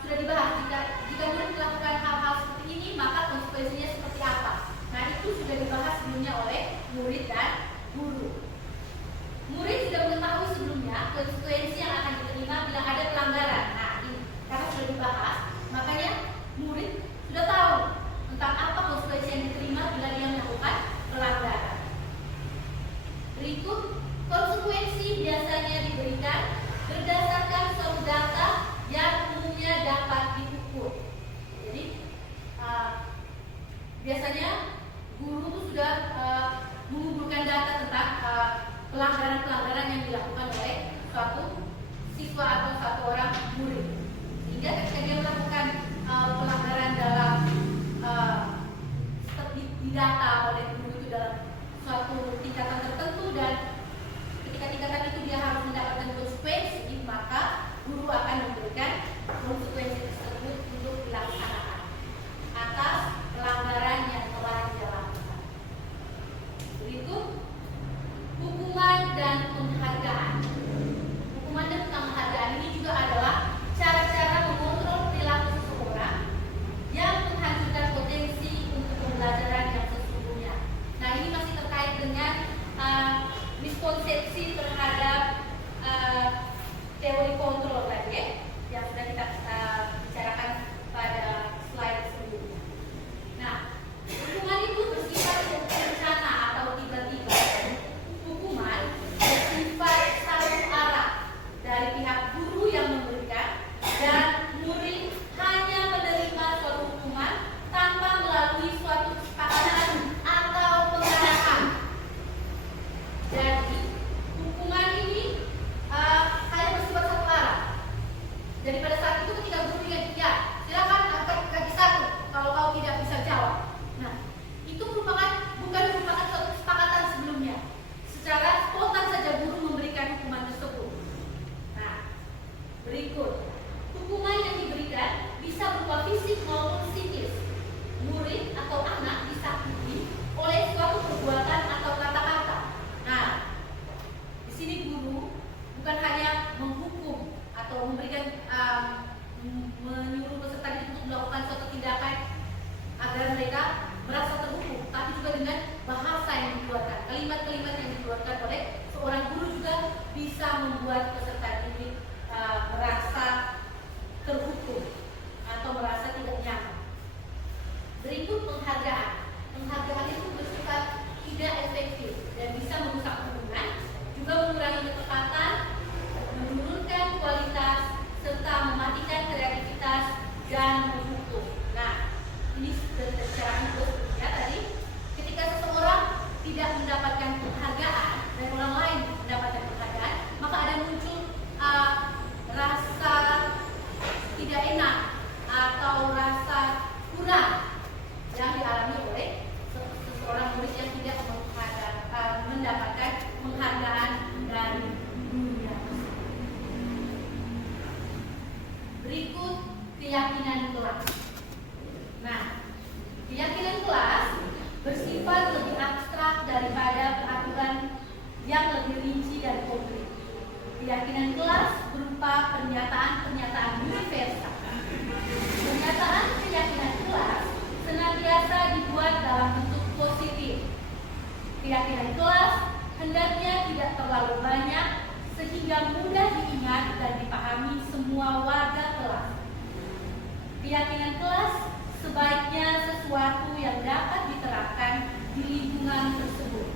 sudah dibahas. Jika murid melakukan hal-hal seperti ini, maka konsekuensinya seperti apa. Nah, itu sudah dibahas sebelumnya oleh murid dan guru. Murid sudah mengetahui sebelumnya konsekuensi yang akan diterima bila ada pelanggaran. Nah, ini karena sudah dibahas, makanya murid sudah tahu tentang apa konsekuensi yang diterima bila dia melakukan pelanggaran. Berikut, konsekuensi biasanya diberikan berdasarkan suatu data yang umumnya dapat diukur. Jadi, biasanya guru itu sudah mengumpulkan data tentang pelanggaran-pelanggaran yang dilakukan oleh suatu siswa atau satu orang murid. Sehingga ketika dia melakukan pelanggaran dalam didata oleh guru itu dalam suatu tingkatan tertentu dan ketika tingkatan itu dia harus mendapatkan konsekuensi, maka guru akan memberikan konsekuensi tersebut untuk dilaksanakan atas pelanggaran yang telah dia lakukan. Berikut, hukuman dan penghargaan. Hukuman dan penghargaan ini juga adalah cara-cara mengontrol Berikut, hukuman yang diberikan bisa berupa fisik maupun psikis. Murid atau anak disakiti oleh suatu perbuatan atau kata-kata. Nah, di sini guru bukan hanya menghukum atau memberikan menyuruh peserta didik untuk melakukan suatu tindakan agar mereka merasa terhukum, tapi juga dengan bahasa yang dikeluarkan, kalimat-kalimat yang dikeluarkan oleh seorang guru juga bisa membuat peserta didik merasa terhukum atau merasa tidak nyaman. Berikut penghargaan. Penghargaan itu bersifat tidak efektif dan bisa merusak hubungan, juga mengurangi ketepatan, menurunkan kualitas, serta mematikan kreativitas dan menghukum. Nah, ini sudah secara sebelumnya tadi, ketika seseorang tidak mendapatkan penghargaan dan orang lain mendapatkan penghargaan, maka ada muncul rasa tidak enak atau rasa kurang yang dialami oleh seseorang murid yang tidak mendapatkan penghargaan dari dunia. Berikut keyakinan kelas. Nah, keyakinan kelas bersifat lebih abstrak daripada peraturan yang lebih rinci dan konkret. Keyakinan kelas berupa pernyataan-pernyataan universal. Pernyataan keyakinan kelas senantiasa dibuat dalam bentuk positif. Keyakinan kelas hendaknya tidak terlalu banyak sehingga mudah diingat dan dipahami semua warga kelas. Keyakinan kelas sebaiknya sesuatu yang dapat diterapkan di lingkungan tersebut.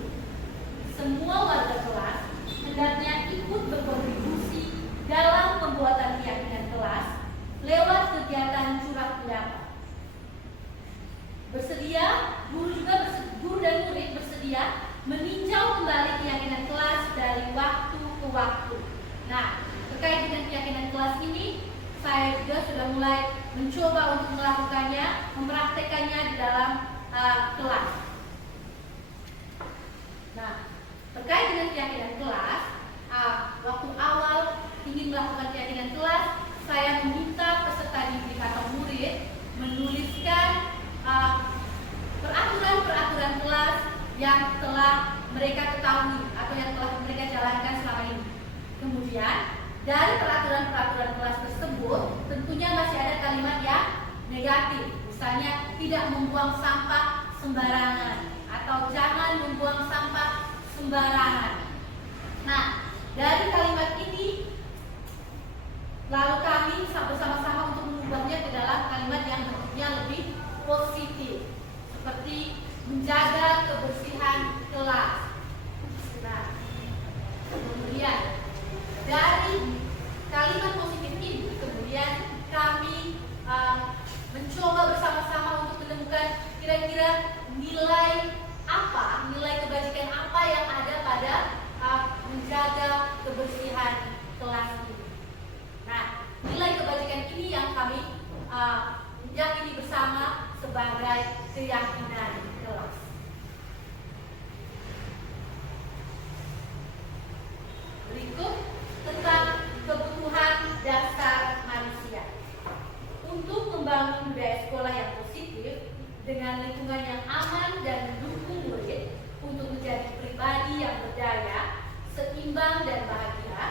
Semua warga kelas hendaknya ikut berkontribusi dalam pembuatan keyakinan kelas lewat kegiatan curah pendapat. Guru dan murid bersedia meninjau kembali keyakinan kelas dari waktu ke waktu. Nah, terkait dengan keyakinan kelas ini, saya juga sudah mulai mencoba untuk melakukannya, mempraktekannya di dalam kelas. Nah, terkait dengan keyakinan kelas, waktu awal ingin melakukan keyakinan kelas, saya meminta peserta didik atau murid menuliskan peraturan-peraturan kelas yang telah mereka ketahui atau yang telah mereka jalankan selama ini. Kemudian dari peraturan-peraturan kelas tersebut tentunya masih ada kalimat yang negatif, misalnya tidak membuang sampah sembarangan atau jangan membuang sampah sembarangan. Nah, dari kalimat ini lalu kami bersama-sama untuk mengubahnya ke dalam kalimat yang bentuknya lebih positif, seperti menjaga kebersihan kelas. Nah, kemudian dari kalimat positif ini, kemudian kami mencoba bersama-sama untuk menemukan kira-kira nilai kebajikan apa yang ada pada menjaga kebersihan kelas ini. Nah, nilai kebajikan ini yang kami yakini bersama sebagai keyakinan kelas. Berikut tentang kebutuhan dasar manusia. Untuk membangun budaya sekolah yang positif dengan lingkungan yang aman dan mendukung murid untuk menjadi pribadi yang berdaya, seimbang dan bahagia,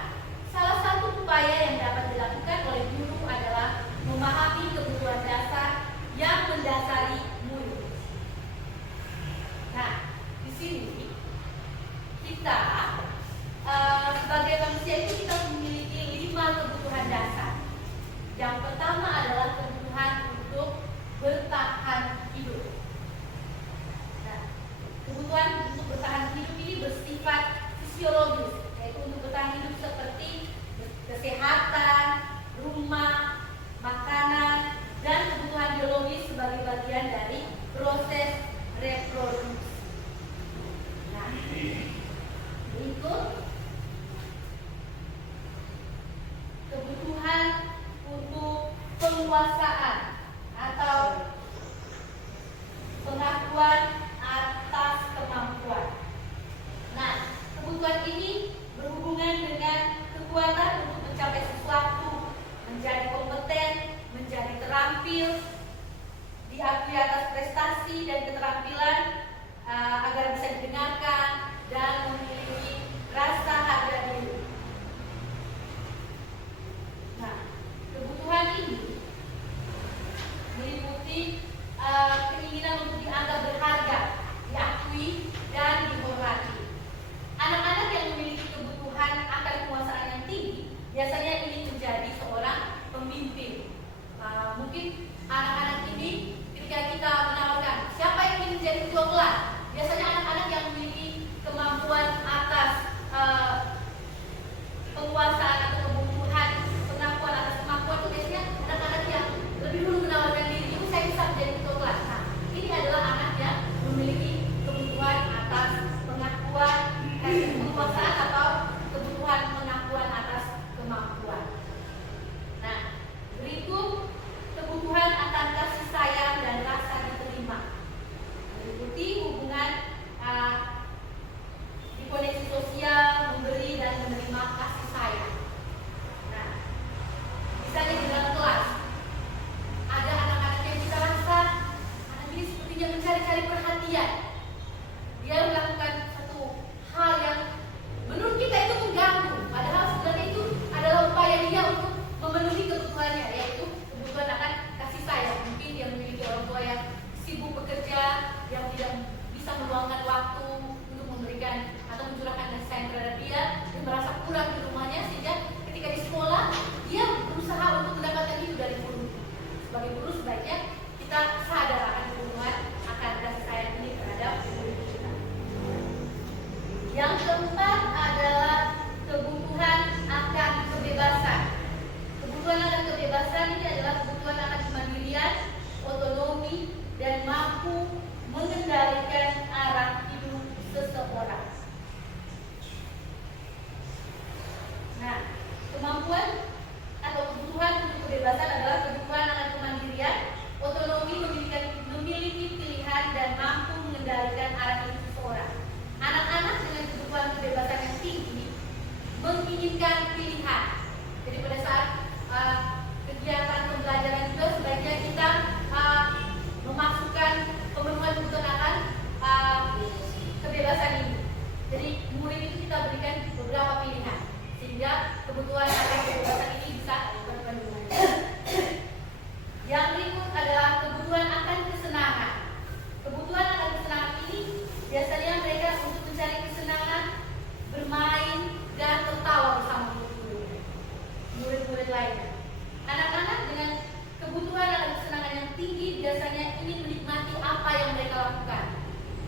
salah satu upaya yang dapat dilakukan oleh guru adalah memahami kebutuhan dasar yang mendasari murid. Nah, di sini kita sebagai manusia itu kita memiliki 5 kebutuhan dasar. Yang pertama adalah kebutuhan untuk bertahan hidup. Nah, kebutuhan untuk bertahan hidup ini bersifat fisiologis, yaitu untuk bertahan hidup seperti kesehatan, rumah, makanan, dan kebutuhan biologis sebagai bagian dari proses reproduksi. Nah, berikut kebutuhan untuk penguasaan atau pengakuan atas kemampuan. Nah, kebutuhan ini berhubungan dengan kekuatan untuk mencapai sesuatu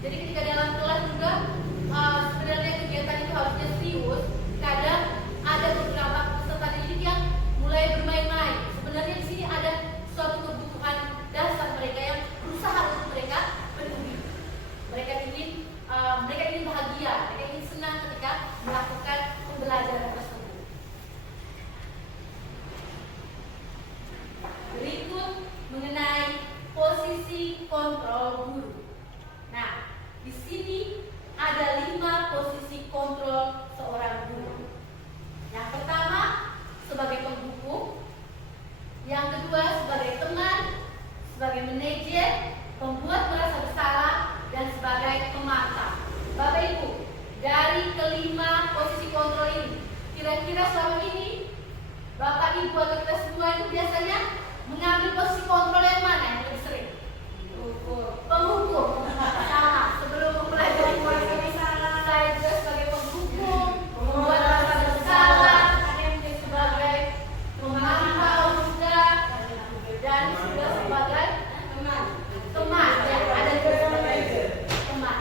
Jadi ketika dalam kelas juga sebenarnya kegiatan itu harusnya serius. Kadang ada beberapa peserta didik yang mulai bermain-main. Sebenarnya di sini ada suatu kebutuhan dasar mereka yang berusaha untuk mereka penuhi. Mereka ingin bahagia, mereka ingin senang ketika melakukan pembelajaran tersebut. Berikut mengenai posisi kontrol guru. Nah, di sini ada 5 posisi kontrol seorang guru. Yang pertama sebagai penghukum, yang kedua sebagai teman, sebagai manajer, pembuat merasa bersalah, dan sebagai pemantau. Bapak Ibu, dari kelima posisi kontrol ini, kira-kira selama ini Bapak Ibu atau kita semua itu biasanya mengambil posisi kontrol yang mana yang lebih sering? Penghukum. Sama, sebelum mempelajari posisi salah, saya juga sebagai penghukum, pembuat merasa bersalah, sebagai pemantau juga, dan juga sebagai teman. Ya, ada juga sebagai teman.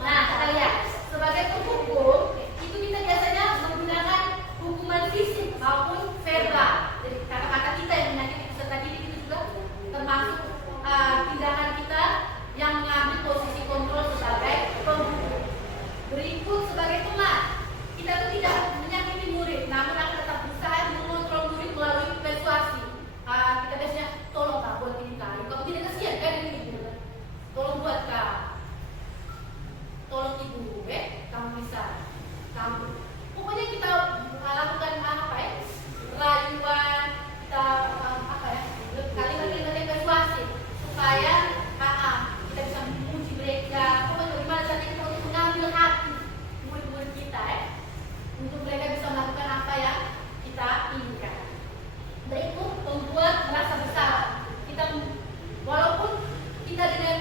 Nah, kita lihat sebagai penghukum itu kita biasanya menggunakan hukuman fisik maupun verbal. Jadi kata-kata kita yang menyakiti peserta didik itu juga termasuk tindakan kita yang mengambil posisi kontrol sebagai penghukum. Berikut sebagai teman, kita tuh tidak menyakiti murid, namun akan tetap berusaha mengontrol murid melalui persuasi. Kita biasanya tolong kak buat ini kak, kamu tidak kasihan kan ini gitu kan? Tolong buat kak, tolong ibu, kamu bisa, kamu. Pokoknya kita lakukan apa ya? Rayuan, kita kalimat-kalimat yang persuasif supaya kita bisa memuji mereka. Pokoknya bagaimana caranya kita untuk mengambil hati murid-murid kita untuk mereka bisa melakukan apa yang kita inginkan. Berikut pembuat merasa bersalah. Kita walaupun kita dengan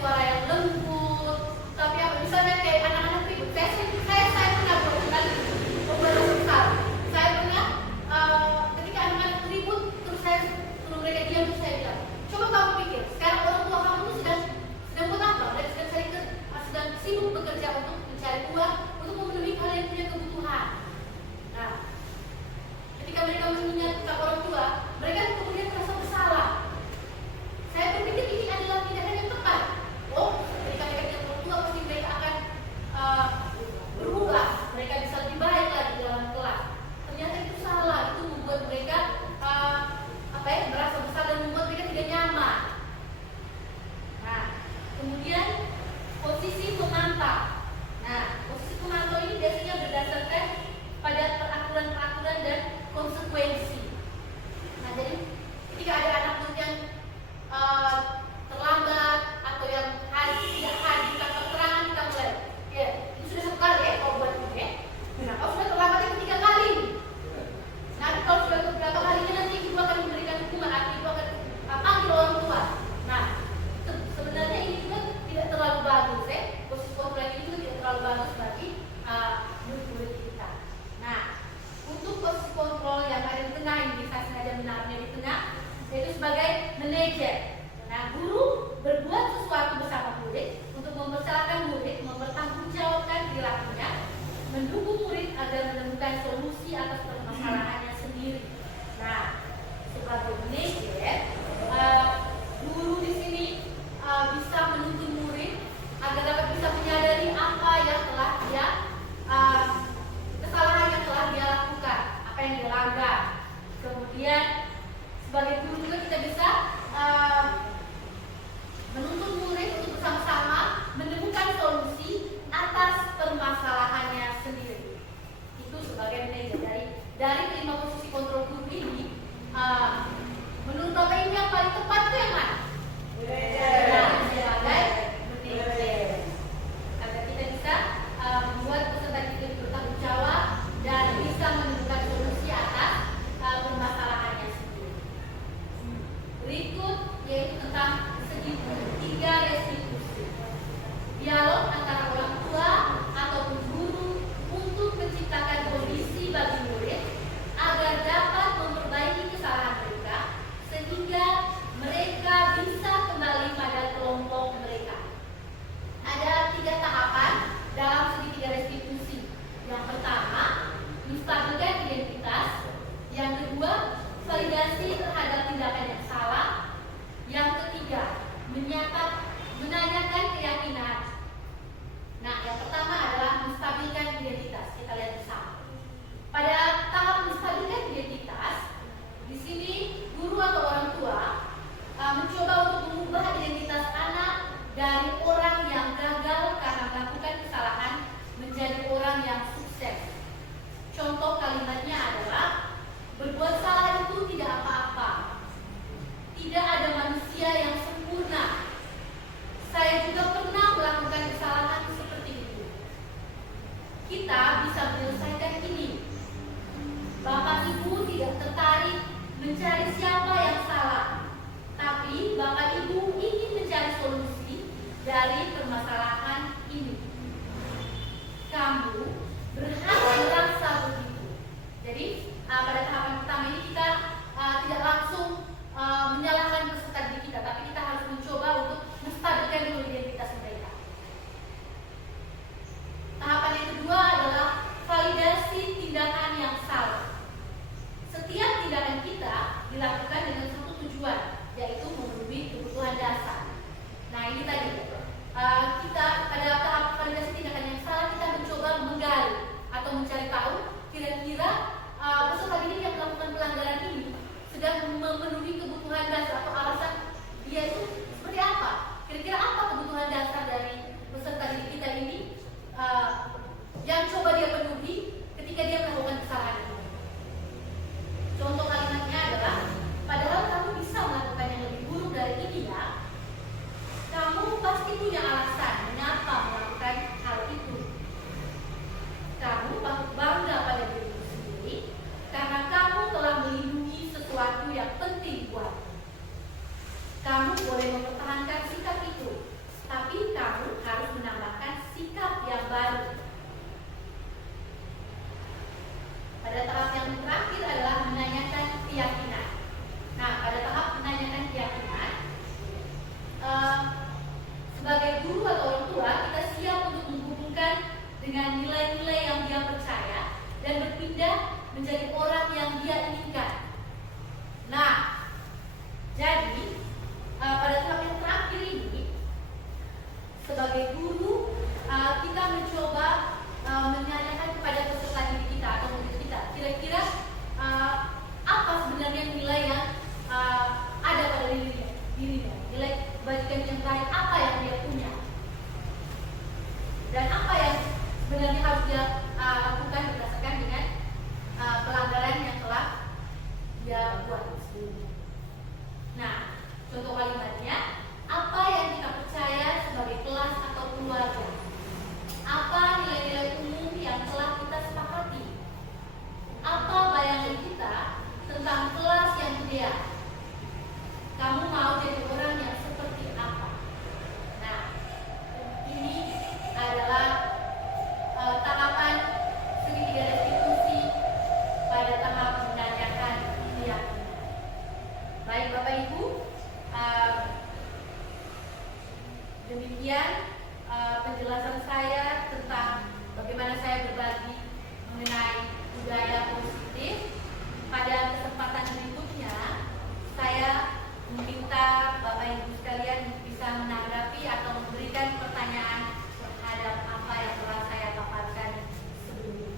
suara yang lembut, tapi misalnya kayak anak-anak ribut. Saya pernah buat pembuat merasa bersalah. Saya pernah ketika anak-anak ribut terus saya suruh mereka diam, terus saya bilang, coba kamu pikir sekarang orang tua kamu itu sedang buat apa? Mereka sedang sibuk bekerja untuk mencari uang untuk memenuhi kalian punya kebutuhan. Nah, ketika mereka mengingat orang tua, mereka kemudian merasa bersalah. Saya berpikir ini adalah tindakan yang tepat. Ketika mereka ingat orang tua, pasti mereka akan berubah. Mereka bisa lebih baik lagi dalam kelas. Ternyata itu salah. Itu membuat mereka merasa bersalah dan membuat mereka tidak nyaman. Nah, kemudian posisi pemantau. Nah, posisi pemantau ini biasanya berdasarkan pada peraturan-peraturan dan konsekuensi. Nah, jadi ketika ada anak murid yang terlambat atau yang tidak hadir tanpa keterangan, kita mulai, ya ini sudah satu kali kau buat ini. Nah, kau sudah terlambat yang ketiga kali. Nanti kalau sudah beberapa kalinya nanti ibu akan memberikan hukuman, atau ibu akan panggil orang tua. Nah, sebenarnya ini juga tidak terlalu bagus posisi kontrol ini juga tidak terlalu bagus bagi murid-murid kita. Nah, untuk posisi kontrol yang ada di tengah ini, saya sengaja menaruhnya di tengah, yaitu sebagai manajer. Nah, guru berbuat sesuatu bersama murid untuk mempersalahkan murid, mempertanggungjawabkan perilakunya, mendukung murid agar menemukan solusi atas permasalahannya sendiri. Nah, sebagai manajer, guru di sini bisa menuntun murid agar dapat bisa menyadari apa yang telah dia kesalahan yang telah dia lakukan, apa yang dia langgar. Kemudian sebagai guru juga kita bisa menuntun murid untuk bersama-sama menemukan solusi atas permasalahannya sendiri. Itu sebagai manajer. Dari 5 posisi kontrol guru ini, menurut Bapak ini yang paling tepat itu yang mana? Sebagai manajer. Agar kita bisa membuat peserta didik bertanggung jawab dan bisa menemukan solusi atas permasalahannya sendiri. Berikut yaitu tentang segi 3 restitusi. Dialog antara orang tua ataupun guru untuk menciptakan kondisi bagi murid agar mencari siapa yang salah, tapi Bapak Ibu ingin mencari solusi dari permasalahan ini. Kamu berhak merasa begitu. Jadi pada tahapan pertama ini kita tidak langsung menyalahkan peserta didik kita, tapi kita harus mencoba untuk menstabilkan dulu identitas mereka. Tahapan yang kedua adalah validasi tindakan yang salah. Setiap tindakan kita dilakukan dengan satu tujuan, yaitu memenuhi kebutuhan dasar. Nah ini tadi kita pada tahap validasi tindakan yang salah, kita mencoba menggali atau mencari tahu kira-kira peserta didik yang melakukan pelanggaran ini sedang memenuhi kebutuhan dasar atau alasan dia itu seperti apa. Kira-kira apa kebutuhan dasar dari peserta didik kita ini yang coba dia penuhi ketika dia melakukan kesalahan itu. Contoh kalimatnya adalah, padahal kamu bisa melakukan yang lebih buruk dari ini ya. Kamu pasti punya alasan mengapa melakukan hal itu. Kamu patut bangga pada dirimu sendiri karena kamu telah melindungi sesuatu yang penting buatmu. Kamu boleh mempertahankan sikap itu, tapi kamu harus menambahkan sikap yang baru. Pada tahap yang terakhir adalah menanyakan keyakinan. Nah, pada tahap menanyakan keyakinan, sebagai guru atau orang tua, kita siap untuk menghubungkan dengan nilai-nilai yang dia percaya dan berpindah menjadi orang yang dia inginkan. Nah, jadi pada tahap yang terakhir ini, sebagai guru, kita mencoba menanyakan kepada peserta didik kita atau murid kita, kira-kira apa sebenarnya nilai yang ada pada dirinya, nilai kebajikan yang baik apa yang dia punya, dan apa yang sebenarnya harus dia lakukan berdasarkan dengan pelanggaran yang telah dia buat sebelumnya. Nah, contoh kalimatnya, apa yang kita percaya sebagai kelas atau keluarga? Apa nilai-nilai umum yang telah kita sepakati? Apa bayangan kita tentang kelas yang ideal? Kamu mau jadi orang yang seperti apa? Nah, ini adalah tahapan segitiga restitusi pada tahap menanyakan keyakinan. Baik Bapak Ibu, demikian penjelasan saya tentang bagaimana saya berbagi mengenai budaya positif. Pada kesempatan berikutnya, saya meminta Bapak Ibu sekalian bisa menanggapi atau memberikan pertanyaan terhadap apa yang telah saya paparkan sebelumnya.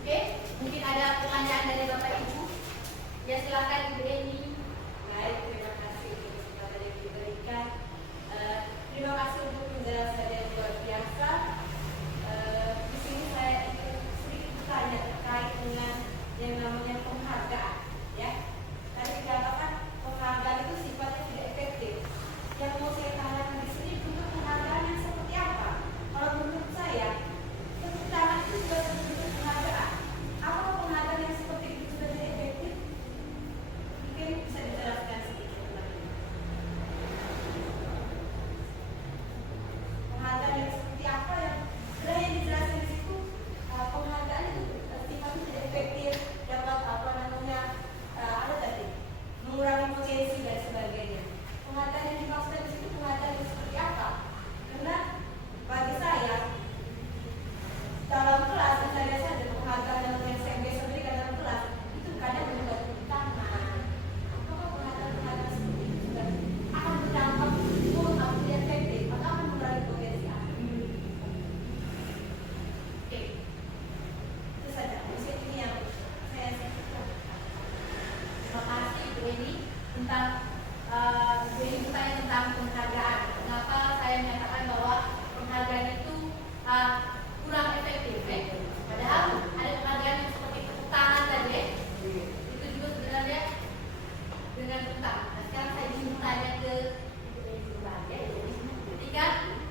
Oke, mungkin ada pertanyaan dari Bapak Ibu. Ya silakan Ibu Eni. Baik, terima kasih untuk kesempatan yang diberikan. Terima kasih untuk penjelasan yang luar biasa. Di sini saya ingin sedikit bertanya terkait dengan yang namanya penghargaan. Ya, tadi dikatakan penghargaan itu sifatnya tidak efektif. Yang mau saya tanyakan di sini bentuk penghargaan yang seperti apa? Kalau menurut saya, tepuk tangan itu juga bentuk penghargaan. Apa penghargaan yang seperti itu sudah tidak efektif? Mungkin bisa dijelaskan sedikit tentang ini. Penghargaan yang seperti apa yang sudah yang dijelaskan di situ, penghargaan itu sifatnya tidak efektif, dapat ada tadi mengurangi potensi dan sebagainya. Penghargaan yang dimaksudkan di situ penghargaan yang seperti apa? Karena bagi saya dalam kelas misalnya saja penghargaan yang saya biasa berikan dalam kelas itu kadang juga tepuk tangan. Apakah penghargaan seperti itu juga akan berdampak atau tidak efektif atau akan mengurangi potensi anak? Oke, itu saja. Mungkin ini yang saya sampaikan. Terima kasih Ibu Eni tentang Ibu Eni bertanya tentang penghargaan. Kenapa saya menyatakan bahwa penghargaan itu kurang efektif? Padahal ada penghargaan yang seperti tepuk tangan tadi. Itu juga sebenarnya dengan dengan tepuk tangan. Nah, sekarang saya ingin bertanya ke Ibu Eni dulu ya. Ketika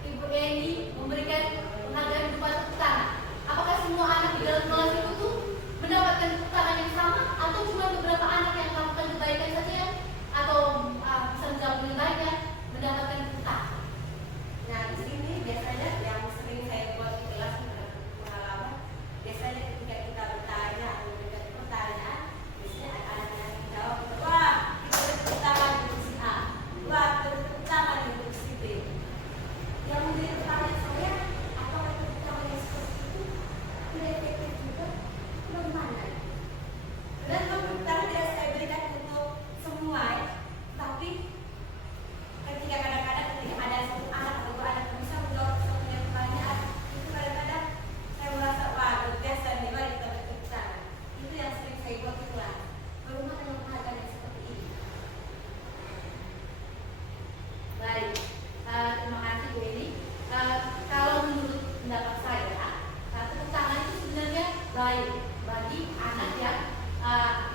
Ibu Eni memberikan penghargaan berupa tepuk tangan, apakah semua anak di dalam kelas itu tuh mendapatkan tepuk tangan yang sama, atau cuma beberapa anak yang melakukan kebaikan saja, atau bisa menjawab dengan baiknya mendapatkan tepuk tangan? Nah, di sini biasanya yang sering saya buat di kelas pengalaman, biasanya ketika kita bertanya atau memberikan pertanyaan, biasanya anak-anak yang menjawab, wah, kita tepuk tangan di kursi A, wah, kita tepuk tangan di kursi B. Yang menjadi pertanyaan saya, apakah tepuk tangan yang seperti itu tidak efektif juga? Bagaimana? Dan tepuk tangan tidak saya berikan untuk semua, ya. Tapi ketika kadang-kadang ketika ada satu anak atau dua anak yang bisa menjawab suatu pertanyaan, itu kadang-kadang saya merasa wah luar biasa nih, mari kita bertepuk tangan. Itu yang sering saya buat di kelas. Bagaimana dengan penghargaan yang seperti ini? Baik, terima kasih Bu Eni. Kalau menurut pendapat saya, tepuk tangan itu sebenarnya baik bagi anak yang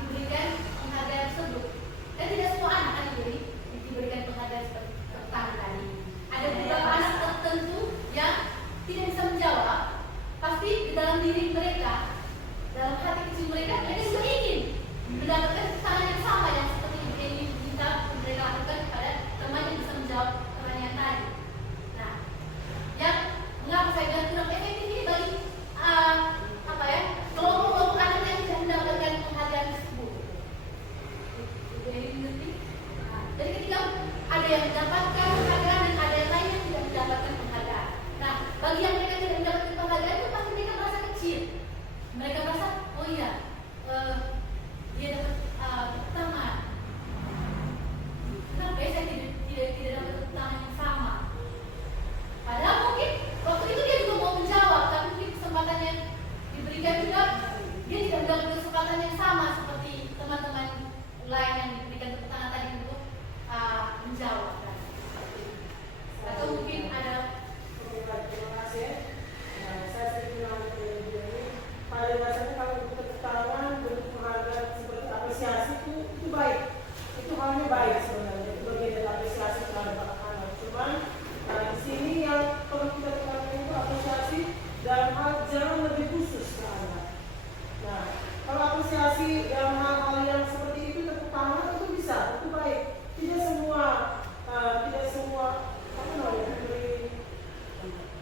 diberikan penghargaan tersebut. Dan tidak semua anak kan Bu Eni diberikan penghargaan seperti tepuk tangan tadi. Ada beberapa anak tertentu yang tidak bisa menjawab. Pasti di dalam diri mereka, dalam hati kecil mereka juga ingin mendapatkan tepuk tangan yang sama yang seperti Bu Eni minta mereka lakukan kepada teman yang bisa menjawab pertanyaan tadi. Nah, yang mengapa saya bilang kurang efektif ini bagi kelompok-kelompok anak yang tidak mendapatkan penghargaan tersebut. Ibu Eni mengerti? Nah, jadi ketika ada yang mendapatkan penghargaan dan ada yang lain yang tidak mendapatkan penghargaan. Nah, bagi yang mereka tidak mendapatkan penghargaan itu pasti mereka merasa kecil. Mereka merasa, oh iya, dia dapat tangan. Kenapa ya saya tidak dapat tepuk tangan yang sama? Padahal mungkin waktu itu dia juga mau menjawab, tapi mungkin kesempatan yang diberikan juga dia tidak mendapat kesempatan yang sama seperti teman-teman lain yang diberikan tepuk tangan tadi untuk menjawab. Atau mungkin ada. Oke, baik, terima kasih. Nah, saya sering bilang ke Ibu Eni, pada dasarnya kalau kita tepuk tangan bentuk penghargaan seperti apresiasi itu baik, itu halnya baik sebenarnya, itu bagian dari apresiasi terhadap anak-anak. Cuman di sini yang perlu kita tekankan itu apresiasi dalam hal jangan lebih khusus ke anak. Nah, kalau apresiasi dalam hal-hal yang seperti itu tepuk tangan itu bisa, itu baik. Tidak semua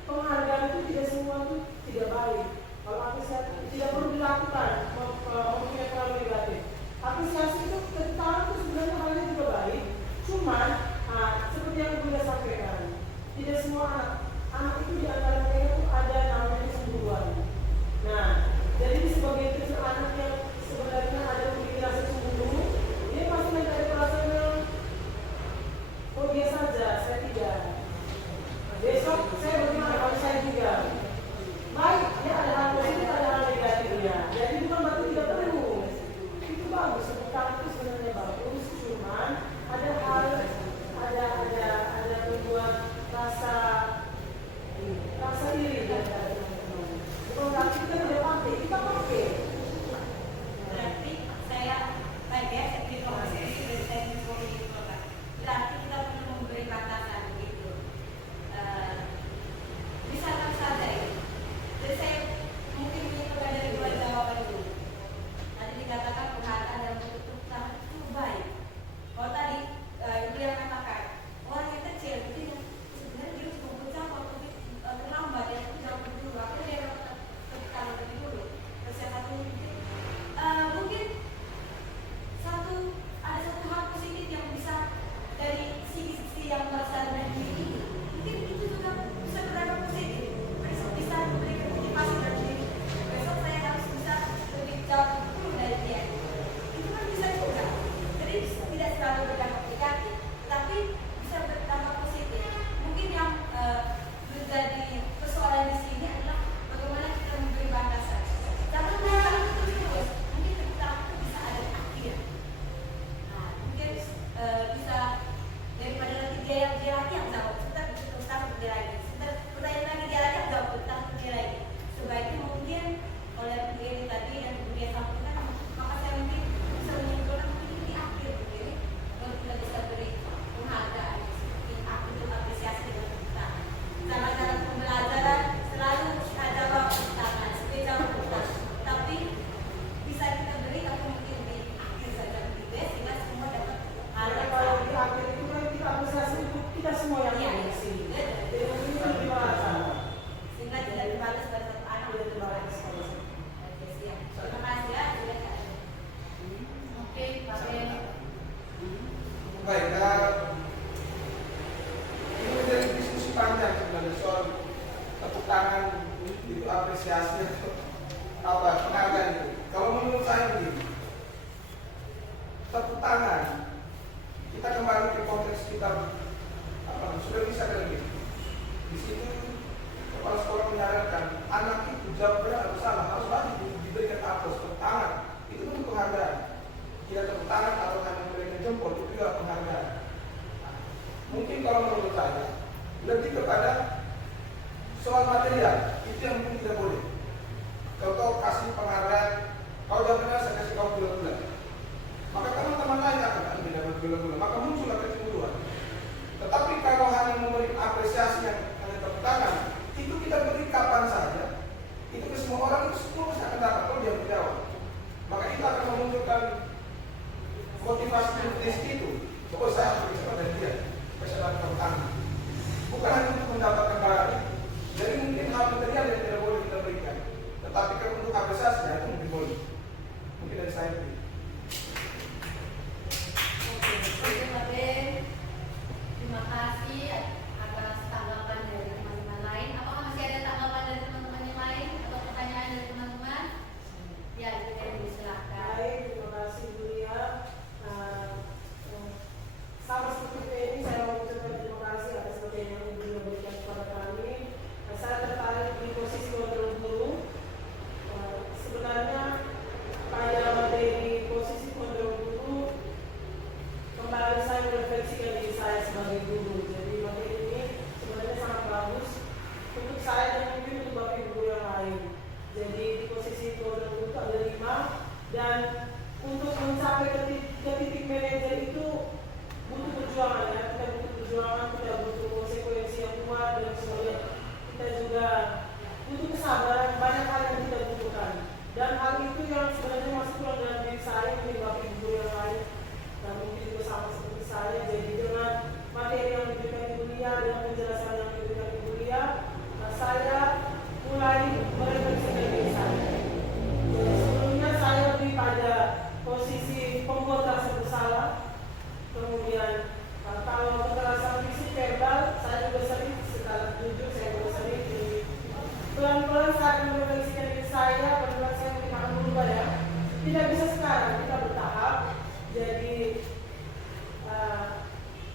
penghargaan itu tidak semua itu tidak baik. Kalau apresiasi tidak perlu dilakukan mempunyai pengaruh negatif. Apresiasi itu tepuk tangan itu sebenarnya halnya juga baik. Cuman seperti yang Bunda sampaikan, tidak semua anak itu di antara mereka itu ada namanya cemburuan. Nah, jadi di sebagian kecil anak yang sebenarnya ada memiliki rasa cemburu tangani. Kita kembali ke konteks kita sudah bisa lebih. Di sini kepala sekolah menyarankan anak itu jawab benar atau salah harus wajib diberikan aplaus, tepuk tangan. Itu bentuk penghargaan. Tidak tepuk tangan atau hanya memberikan jempol itu juga penghargaan. Mungkin kalau menurut saya lebih kepada soal material itu yang mungkin tidak boleh. Kalau kau kasih penghargaan, kau jawab benar saya kasih kau bulan-bulan. Maka teman-teman lain akan mendapat bulan-bulan. Maka muncullah kecemburuan. Tetapi kalau hanya memberi apresiasi yang hanya tepuk tangan, itu kita beri kapan saja. Itu ke semua orang, itu semua pasti akan dapat kalau dia menjawab. Maka itu akan memunculkan motivasi itu. Oh saya harus bisa pada dia, saya dapat tepuk tangan. Bukan hanya untuk mendapatkan barang. Jadi mungkin hal material yang tidak boleh kita berikan. Tetapi kalau untuk apresiasi itu mungkin boleh. Mungkin dari saya itu. Terima kasih atas tanggapan dari teman-teman lain. Apakah masih ada tanggapan dari teman-teman yang lain atau pertanyaan dari teman-teman? Ya, kita disilahkan. Baik, terima kasih Bu Lia. Sama seperti ini saya mau ucapkan terima kasih atas materi yang Ibu Lia berikan kepada kami. Saya tertarik di posisi kontrol guru. Sebenarnya pada materi posisi kontrol guru kembali saya merefleksikan diri saya sebagai guru. Jadi materi ini sebenarnya sangat bagus untuk saya dan mungkin untuk bapak ibu yang lain. Jadi di posisi kontrol guru itu ada 5 dan untuk mencapai ke titik manajer itu butuh perjuangan ya. Kita butuh perjuangan, kita butuh konsekuensi yang kuat dan semuanya. Kita juga butuh kesabaran, banyak hal yang kita butuhkan. Dan hal itu yang sebenarnya masih kurang dalam diri saya, mungkin bapak ibu yang lain dan mungkin juga sama seperti saya. Jadi dengan materi yang diberikan Ibu Lia, dengan penjelasan yang diberikan Ibu Lia, saya mulai merefleksikan diri saya. Jadi sebelumnya saya lebih pada posisi pembuat rasa bersalah. Kemudian kalau kekerasan fisik verbal, saya juga sering, secara jujur saya juga sering. Jadi pelan-pelan saya merefleksikan diri saya, pelan-pelan saya mungkin akan berubah ya. Tidak bisa sekarang, kita bertahap. Jadi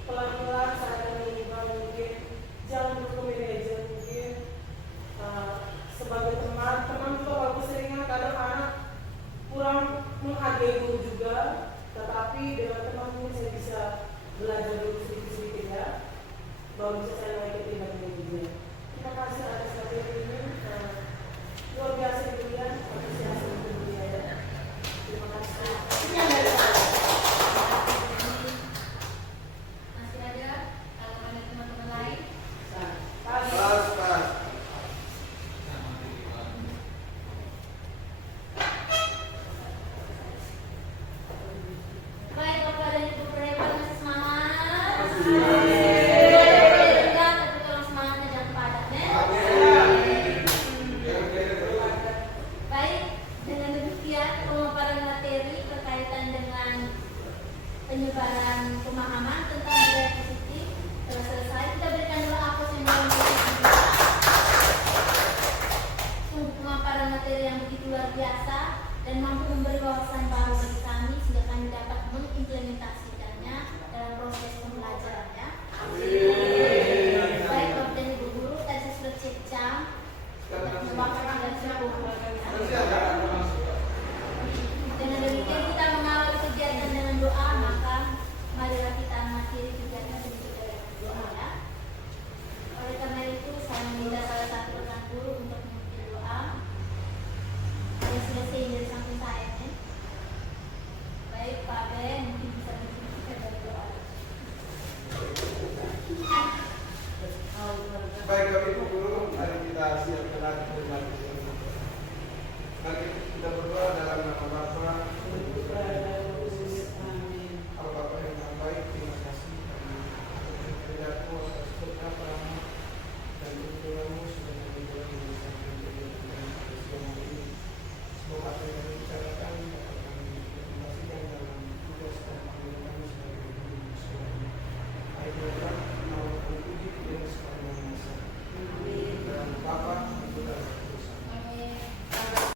pelan-pelan saya akan mengubah, mungkin jangan bertemu manajer, mungkin sebagai teman juga kalau keseringan kadang anak kurang menghargai guru juga, tetapi dengan teman mungkin saya bisa belajar dulu sedikit-sedikit ya, baru bisa saya naik ke tingkat manajer. Terima kasih atas materi ini, luar biasa Ibu Lia, apresiasi untuk Ibu Lia ya. Terima kasih. Sekian dari saya. Masih ada tanggapan dari teman-teman lain? Baik, Bapak dan Ibu Perewan masih semangat? Enggak, tapi tolong semangatnya jangan padat ya. Baik, dengan demikian pemaparan materi berkaitan dengan penyebaran pemahaman tentang budaya positif telah selesai. Kita berikan dulu aplaus yang dalam sungguh pemaparan materi yang begitu luar biasa dan mampu memberi wawasan